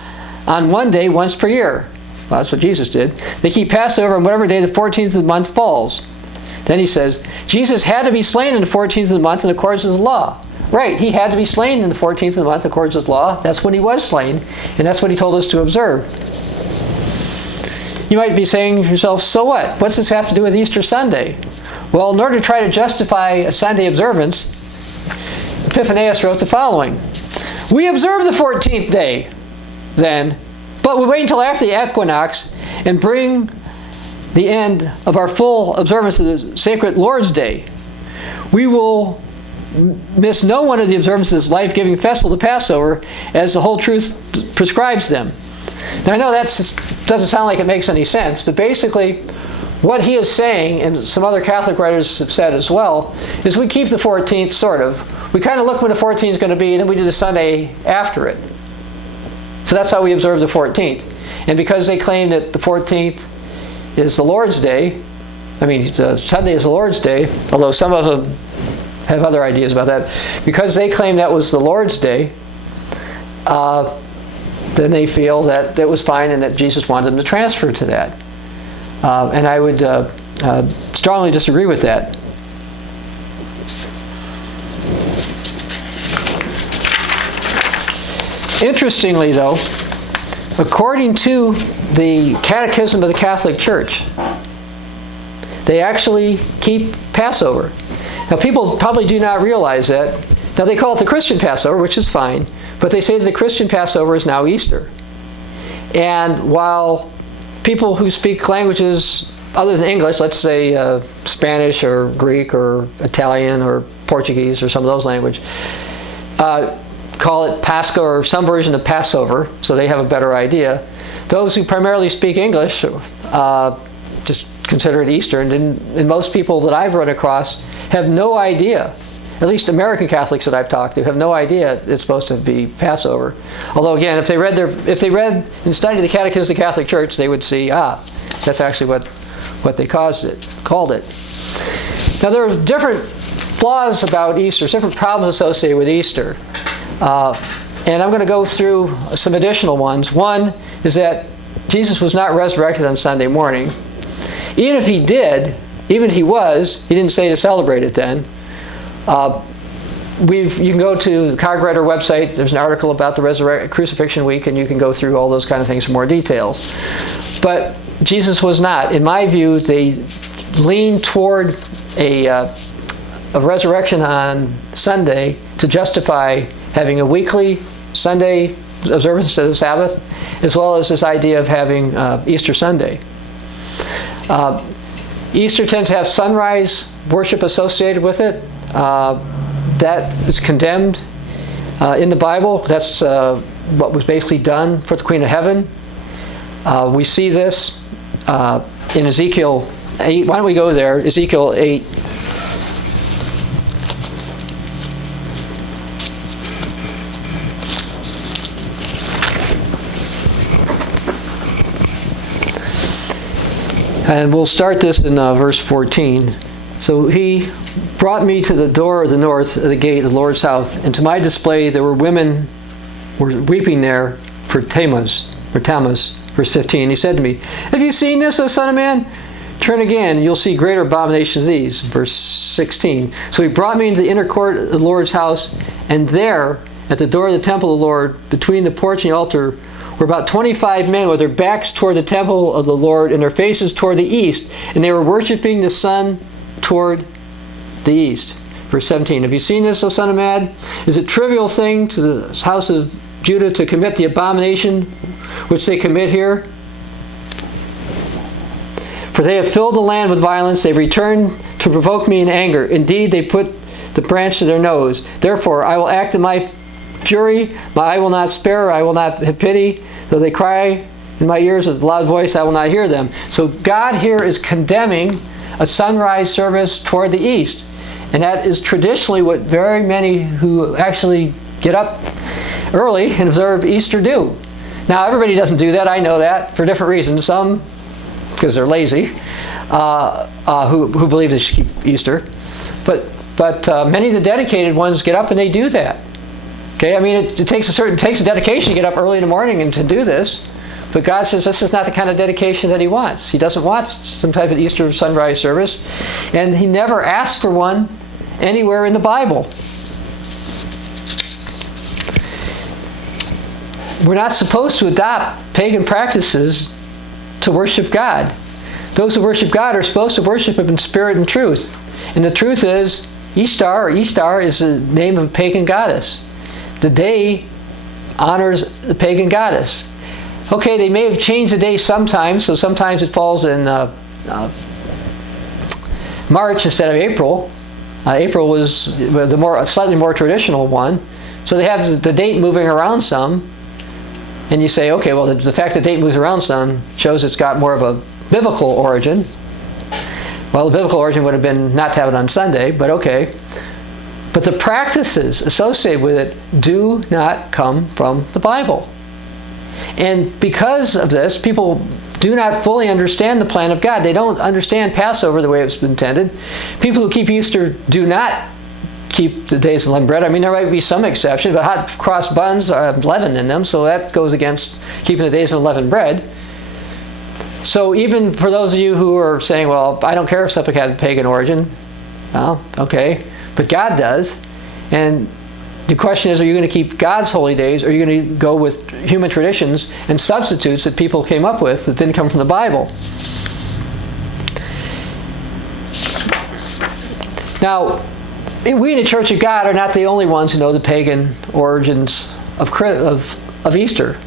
on one day once per year. Well, that's what Jesus did. They keep Passover on whatever day the 14th of the month falls. Then he says, Jesus had to be slain in the 14th of the month in accordance with the law. Right, he had to be slain in the 14th of the month in accordance with law. That's when he was slain, and that's what he told us to observe. You might be saying to yourself, so what? What's this have to do with Easter Sunday? Well, in order to try to justify a Sunday observance, Epiphanius wrote the following. We observe the 14th day, then, but we wait until after the equinox and bring the end of our full observance of the sacred Lord's Day. We will miss no one of the observances of this life-giving festival, the Passover, as the whole truth prescribes them. Now, I know that doesn't sound like it makes any sense, but basically what he is saying, and some other Catholic writers have said as well, is we keep the 14th, sort of. We kind of look when the 14th is going to be, and then we do the Sunday after it. So that's how we observe the 14th. And because they claim that the 14th is the Lord's Day, Sunday is the Lord's Day, although some of them have other ideas about that. Because they claim that was the Lord's Day, then they feel that it was fine and that Jesus wanted them to transfer to that. And I would strongly disagree with that. Interestingly, though, according to the Catechism of the Catholic Church, they actually keep Passover. Now, people probably do not realize that. Now, they call it the Christian Passover, which is fine, but they say that the Christian Passover is now Easter. And while people who speak languages other than English, let's say Spanish or Greek or Italian or Portuguese or some of those languages, call it Pascha or some version of Passover, so they have a better idea. Those who primarily speak English just consider it Easter, and most people that I've run across have no idea. At least American Catholics that I've talked to have no idea it's supposed to be Passover. Although again, if they read and studied the Catechism of the Catholic Church, they would see, that's actually what what they called it. Now there are different flaws about Easter, different problems associated with Easter. And I'm going to go through some additional ones. One is that Jesus was not resurrected on Sunday morning. Even if he did, even if he was, he didn't say to celebrate it then. You can go to the Cogwriter website. There's an article about the Crucifixion Week, and you can go through all those kind of things in more details. But Jesus was not. In my view, they lean toward a resurrection on Sunday to justify having a weekly Sunday observance of the Sabbath, as well as this idea of having Easter Sunday. Easter tends to have sunrise worship associated with it. That is condemned in the Bible. That's what was basically done for the Queen of Heaven. We see this in Ezekiel 8. Why don't we go there? Ezekiel 8. And we'll start this in verse 14. So he brought me to the door of the north of the gate of the Lord's house, and to my display there were women were weeping there for Tammuz, verse 15. He said to me, "Have you seen this, O son of man? Turn again, you'll see greater abominations than these." Verse 16. So he brought me into the inner court of the Lord's house, and there, at the door of the temple of the Lord, between the porch and the altar, were about 25 men with their backs toward the temple of the Lord and their faces toward the east, and they were worshiping the sun toward the east. Verse 17. Have you seen this, O son of man? Is it a trivial thing to the house of Judah to commit the abomination which they commit here? For they have filled the land with violence. They've returned to provoke me in anger. Indeed, they put the branch to their nose. Therefore, I will act in my fury. I will not spare. I will not have pity. Though they cry in my ears with a loud voice, I will not hear them. So God here is condemning a sunrise service toward the east. And that is traditionally what very many who actually get up early and observe Easter do. Now, everybody doesn't do that. I know that for different reasons. Some because they're lazy, who believe they should keep Easter. But many of the dedicated ones get up and they do that. Okay, I mean, it takes a dedication to get up early in the morning and to do this. But God says this is not the kind of dedication that He wants. He doesn't want some type of Easter sunrise service. And He never asked for one anywhere in the Bible. We're not supposed to adopt pagan practices to worship God. Those who worship God are supposed to worship Him in spirit and truth. And the truth is, Ishtar is the name of a pagan goddess. The day honors the pagan goddess. Okay, they may have changed the day sometimes, so sometimes it falls in March instead of April. April was the slightly more traditional one. So they have the date moving around some. And you say, okay, well, the fact that the date moves around some shows it's got more of a biblical origin. Well, the biblical origin would have been not to have it on Sunday, but okay. But the practices associated with it do not come from the Bible. And because of this, people do not fully understand the plan of God. They don't understand Passover the way it's intended. People who keep Easter do not keep the days of unleavened bread. I mean, there might be some exception, but hot cross buns have leaven in them, so that goes against keeping the days of unleavened bread. So even for those of you who are saying, well, I don't care if something had a pagan origin, well, okay, but God does. And the question is, are you going to keep God's holy days, or are you going to go with human traditions and substitutes that people came up with that didn't come from the Bible? Now, we in the Church of God are not the only ones who know the pagan origins of Easter.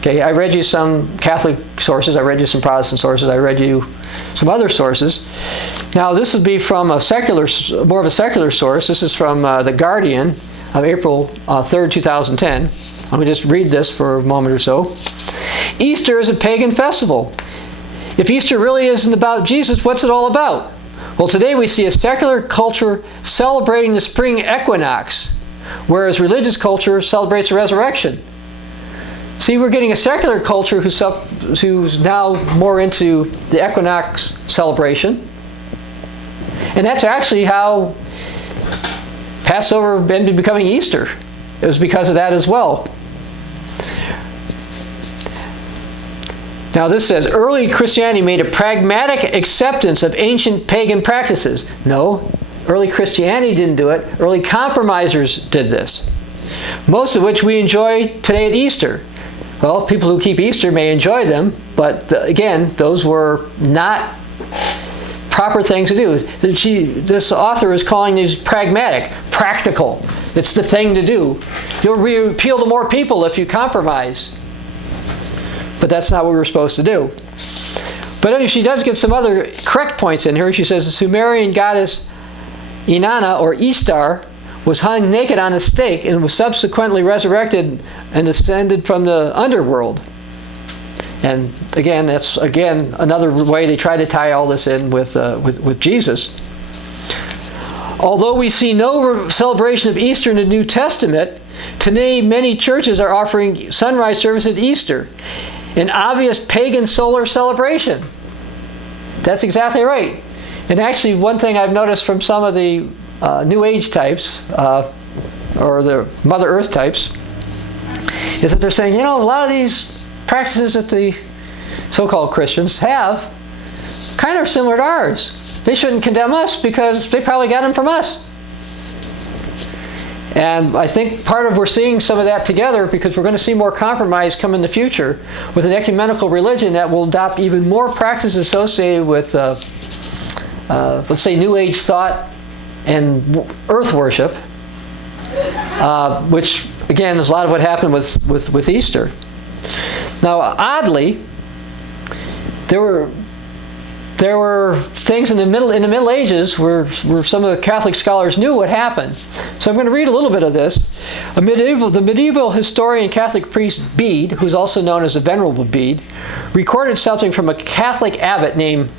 Okay, I read you some Catholic sources, I read you some Protestant sources, I read you some other sources. Now this would be from more of a secular source. This is from The Guardian of April 3rd, 2010. Let me just read this for a moment or so. Easter is a pagan festival. If Easter really isn't about Jesus, what's it all about? Well, today we see a secular culture celebrating the spring equinox, whereas religious culture celebrates the resurrection. See, we're getting a secular culture who's now more into the equinox celebration. And that's actually how Passover ended up becoming Easter. It was because of that as well. Now this says, early Christianity made a pragmatic acceptance of ancient pagan practices. No, early Christianity didn't do it. Early compromisers did this. Most of which we enjoy today at Easter. Well, people who keep Easter may enjoy them, but again, those were not proper things to do. This author is calling these pragmatic, practical. It's the thing to do. You'll appeal to more people if you compromise. But that's not what we're supposed to do. But anyway, she does get some other correct points in here. She says the Sumerian goddess Inanna, or Ishtar, was hung naked on a stake and was subsequently resurrected and ascended from the underworld. And again, that's another way they try to tie all this in with Jesus. Although we see no celebration of Easter in the New Testament, today many churches are offering sunrise services at Easter, an obvious pagan solar celebration. That's exactly right. And actually, one thing I've noticed from some of the New Age types, or the Mother Earth types, is that they're saying, a lot of these practices that the so-called Christians have kind of similar to ours. They shouldn't condemn us because they probably got them from us. And I think we're seeing some of that together because we're going to see more compromise come in the future with an ecumenical religion that will adopt even more practices associated with, let's say, New Age thought and earth worship, which, again, is a lot of what happened with Easter. Now, oddly, there were things in the Middle Ages where some of the Catholic scholars knew what happened. So I'm going to read a little bit of this. The medieval historian Catholic priest Bede, who's also known as the Venerable Bede, recorded something from a Catholic abbot named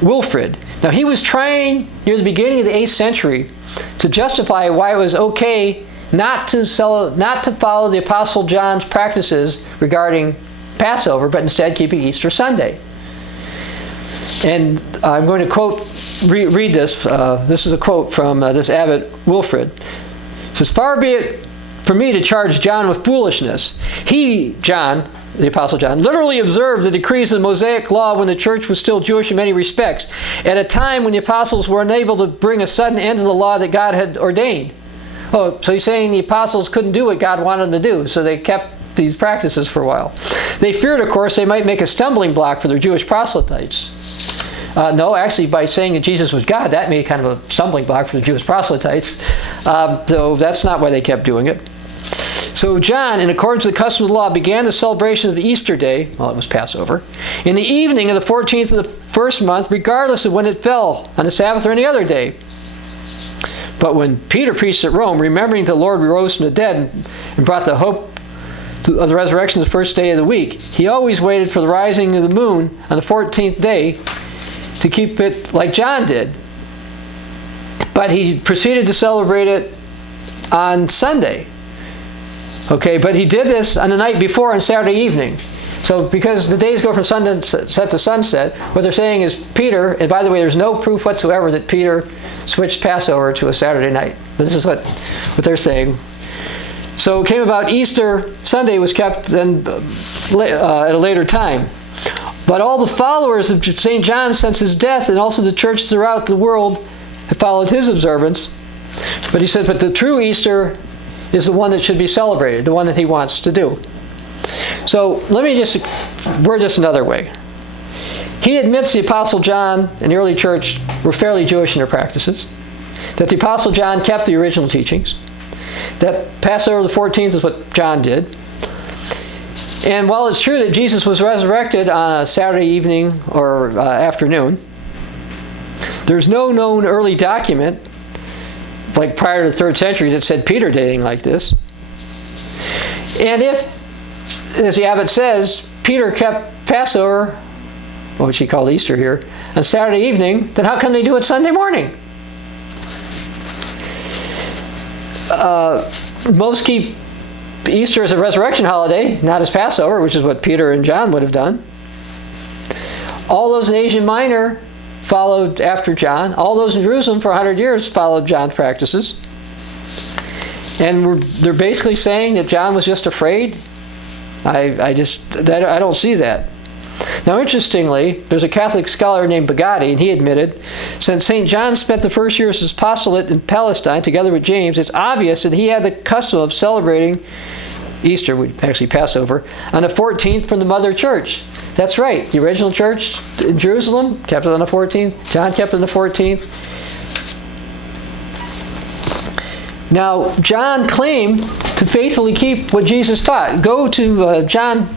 Wilfrid. Now he was trying near the beginning of the 8th century to justify why it was okay not to follow the Apostle John's practices regarding Passover, but instead keeping Easter Sunday. And I'm going to read this. This is a quote from this abbot Wilfrid. It says, "Far be it for me to charge John with foolishness. He, John, the Apostle John, literally observed the decrees of the Mosaic law when the church was still Jewish in many respects, at a time when the apostles were unable to bring a sudden end to the law that God had ordained." Oh, so he's saying the apostles couldn't do what God wanted them to do, so they kept these practices for a while. They feared, of course, they might make a stumbling block for their Jewish proselytes. No, actually, by saying that Jesus was God, that made kind of a stumbling block for the Jewish proselytes. So that's not why they kept doing it. So John, in accordance with the custom of the law, began the celebration of the Easter day, well, it was Passover, in the evening of the 14th of the first month, regardless of when it fell, on the Sabbath or any other day. But when Peter preached at Rome, remembering the Lord rose from the dead and brought the hope of the resurrection the first day of the week, he always waited for the rising of the moon on the 14th day to keep it like John did. But he proceeded to celebrate it on Sunday. Okay, but he did this on the night before on Saturday evening. So because the days go from sunset to sunset, what they're saying is Peter, and by the way, there's no proof whatsoever that Peter switched Passover to a Saturday night. But this is what they're saying. So it came about Easter Sunday was kept then at a later time. But all the followers of St. John since his death, and also the church throughout the world, have followed his observance. But he says, but the true Easter is the one that should be celebrated, the one that he wants to do. So let me just word this another way. He admits the Apostle John and the early church were fairly Jewish in their practices, that the Apostle John kept the original teachings, that Passover the 14th is what John did. And while it's true that Jesus was resurrected on a Saturday evening or afternoon, there's no known early document, like prior to the 3rd century, that said Peter did anything like this. And if, as the abbot says, Peter kept Passover, which he called Easter here, on Saturday evening, then how come they do it Sunday morning? Most keep Easter is a resurrection holiday, not as Passover, which is what Peter and John would have done. All those in Asia Minor followed after John. All those in Jerusalem for 100 years followed John's practices. And they're basically saying that John was just afraid. I don't see that. Now, interestingly, there's a Catholic scholar named Bagatti, and he admitted, since St. John spent the first years of his apostolate in Palestine together with James, it's obvious that he had the custom of celebrating Easter, actually Passover, on the 14th from the Mother Church. That's right. The original church in Jerusalem kept it on the 14th. John kept it on the 14th. Now, John claimed to faithfully keep what Jesus taught. Go to John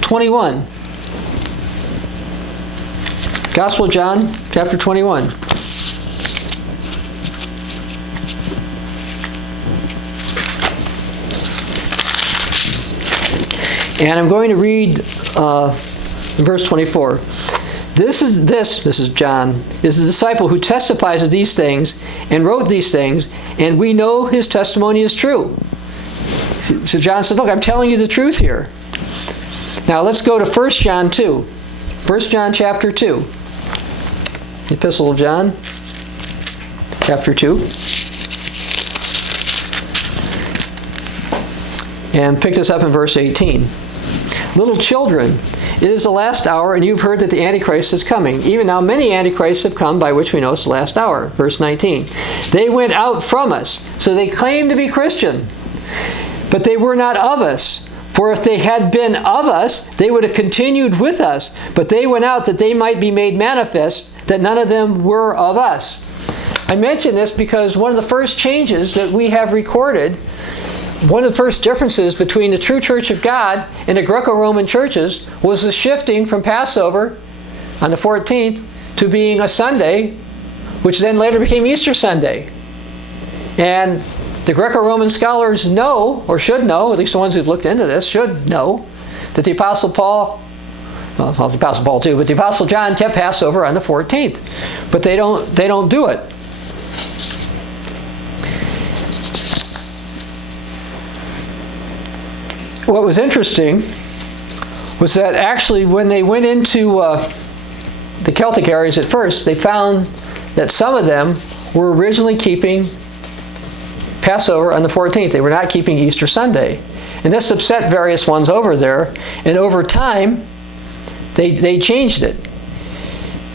21. Gospel of John, chapter 21. And I'm going to read verse 24. This is John, is the disciple who testifies of these things and wrote these things, and we know his testimony is true. So John said, look, I'm telling you the truth here. Now let's go to 1 John 2. 1 John chapter 2. The Epistle of John, chapter 2. And pick this up in verse 18. Little children, it is the last hour, and you've heard that the Antichrist is coming. Even now many Antichrists have come, by which we know it's the last hour. Verse 19. They went out from us, so they claimed to be Christian. But they were not of us. For if they had been of us, they would have continued with us. But they went out that they might be made manifest that none of them were of us. I mention this because one of the first changes that we have recorded, one of the first differences between the true Church of God and the Greco-Roman churches was the shifting from Passover on the 14th to being a Sunday, which then later became Easter Sunday. And the Greco-Roman scholars know, or should know, at least the ones who've looked into this, should know that the Apostle Paul, well, the Apostle Paul too, but the Apostle John kept Passover on the 14th. But they don't do it. What was interesting was that actually when they went into the Celtic areas at first, they found that some of them were originally keeping Passover on the 14th. They were not keeping Easter Sunday. And this upset various ones over there. And over time, they changed it.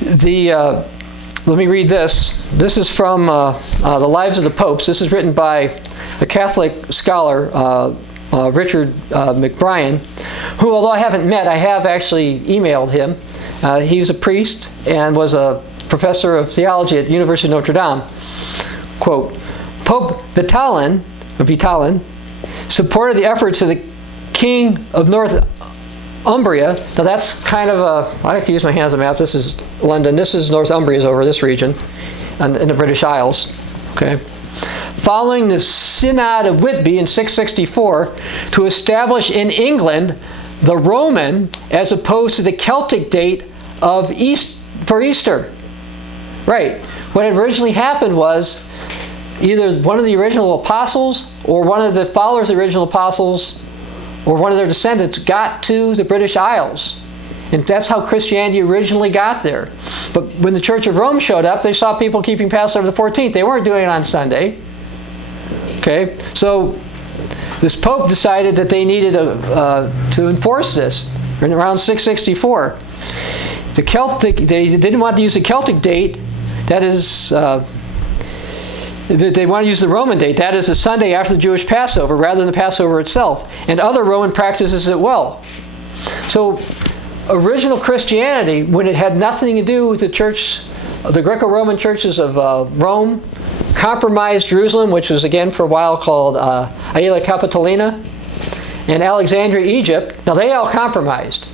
Let me read this. This is from The Lives of the Popes. This is written by a Catholic scholar, Richard McBrien, who, although I haven't met, I have actually emailed him. He was a priest and was a professor of theology at the University of Notre Dame. Quote, Pope Vitalin supported the efforts of the King of Northumbria. Now that's kind of I can use my hands on the map. This is London. This is Northumbria's over this region in the British Isles. Okay. Following the Synod of Whitby in 664 to establish in England the Roman as opposed to the Celtic date of for Easter. Right. What had originally happened was either one of the original apostles or one of the followers of the original apostles or one of their descendants got to the British Isles. And that's how Christianity originally got there. But when the Church of Rome showed up, they saw people keeping Passover the 14th. They weren't doing it on Sunday. Okay, so this Pope decided that they needed to enforce this around 664. They didn't want to use the Celtic date. That is, they want to use the Roman date. That is the Sunday after the Jewish Passover rather than the Passover itself. And other Roman practices as well. So original Christianity, when it had nothing to do with the Greco-Roman churches of Rome, compromised Jerusalem, which was again for a while called Aelia Capitolina, and Alexandria, Egypt. Now they all compromised.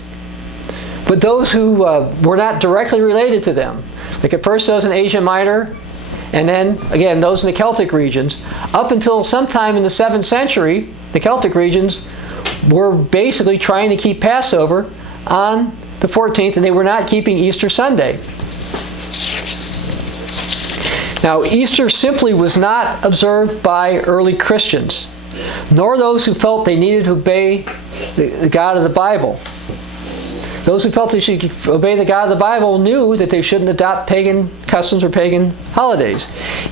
But those who were not directly related to them, like at first those in Asia Minor, and then again those in the Celtic regions, up until sometime in the 7th century, the Celtic regions were basically trying to keep Passover on the 14th, and they were not keeping Easter Sunday. Now, Easter simply was not observed by early Christians. nor those who felt they needed to obey the God of the Bible. Those who felt they should obey the God of the Bible knew that they shouldn't adopt pagan customs or pagan holidays.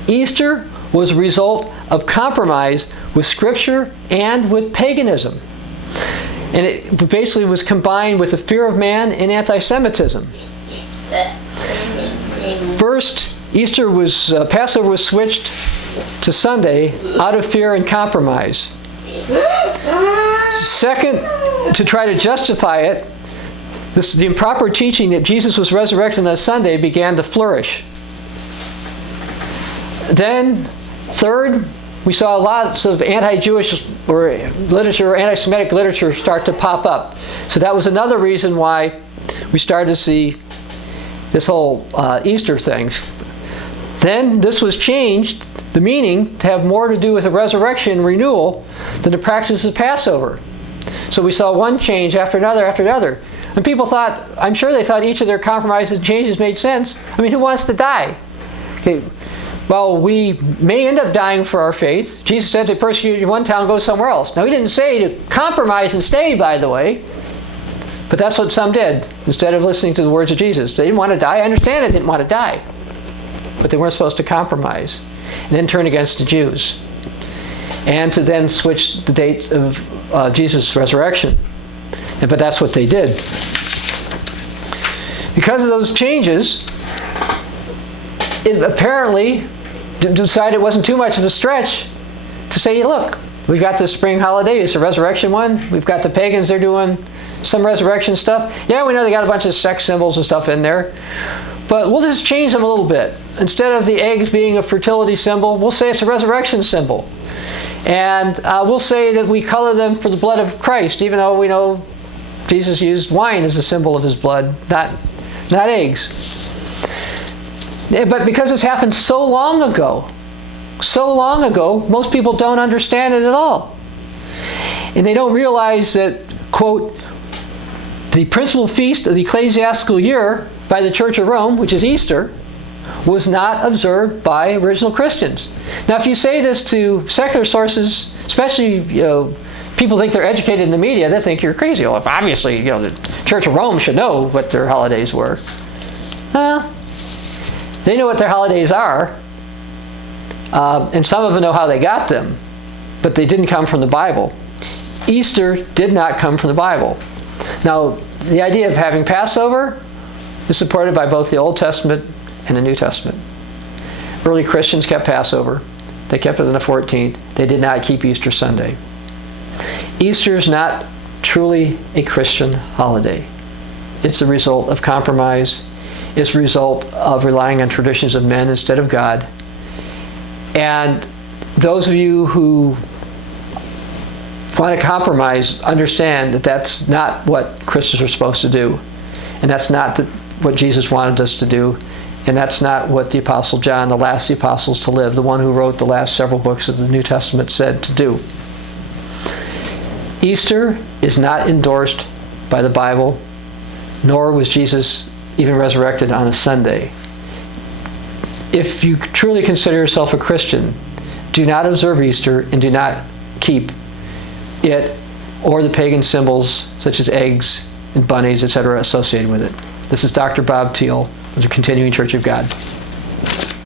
Easter was a result of compromise with Scripture and with paganism. And it basically was combined with the fear of man and anti-Semitism. First, Passover was switched to Sunday out of fear and compromise. Second, to try to justify it, the improper teaching that Jesus was resurrected on Sunday began to flourish. Then, third, we saw lots of anti-Jewish literature, or anti-Semitic literature start to pop up. So that was another reason why we started to see this whole Easter thing. Then this was changed, the meaning, to have more to do with the resurrection renewal than the practice of Passover. So we saw one change after another after another. And people thought, I'm sure they thought each of their compromises and changes made sense. I mean, who wants to die? Okay. Well, we may end up dying for our faith. Jesus said to persecute you in one town, go somewhere else. Now, he didn't say to compromise and stay, by the way. But that's what some did, instead of listening to the words of Jesus. They didn't want to die. I understand they didn't want to die. But they weren't supposed to compromise. And then turn against the Jews. And to then switch the date of Jesus' resurrection. But that's what they did. Because of those changes, it apparently decided it wasn't too much of a stretch to say, look, we've got this spring holiday, it's a resurrection one. We've got the pagans, they're doing some resurrection stuff. Yeah, we know they got a bunch of sex symbols and stuff in there. But we'll just change them a little bit. Instead of the eggs being a fertility symbol, we'll say it's a resurrection symbol. And we'll say that we color them for the blood of Christ, even though we know Jesus used wine as a symbol of his blood, not eggs. But because this happened so long ago, most people don't understand it at all. And they don't realize that, quote, the principal feast of the ecclesiastical year by the Church of Rome, which is Easter, was not observed by original Christians. Now, if you say this to secular sources, especially, people think they're educated in the media, they think you're crazy. Well, obviously, the Church of Rome should know what their holidays were. They know what their holidays are, and some of them know how they got them, but they didn't come from the Bible. Easter did not come from the Bible. Now, the idea of having Passover is supported by both the Old Testament and the New Testament. Early Christians kept Passover. They kept it on the 14th. They did not keep Easter Sunday. Easter is not truly a Christian holiday. It's a result of compromise. It's a result of relying on traditions of men instead of God. And those of you who want to compromise understand that that's not what Christians are supposed to do. And that's not what Jesus wanted us to do. And that's not what the Apostle John, the last of the apostles to live, the one who wrote the last several books of the New Testament, said to do. Easter is not endorsed by the Bible, nor was Jesus even resurrected on a Sunday. If you truly consider yourself a Christian, do not observe Easter and do not keep it or the pagan symbols such as eggs and bunnies, etc., associated with it. This is Dr. Bob Thiel of the Continuing Church of God.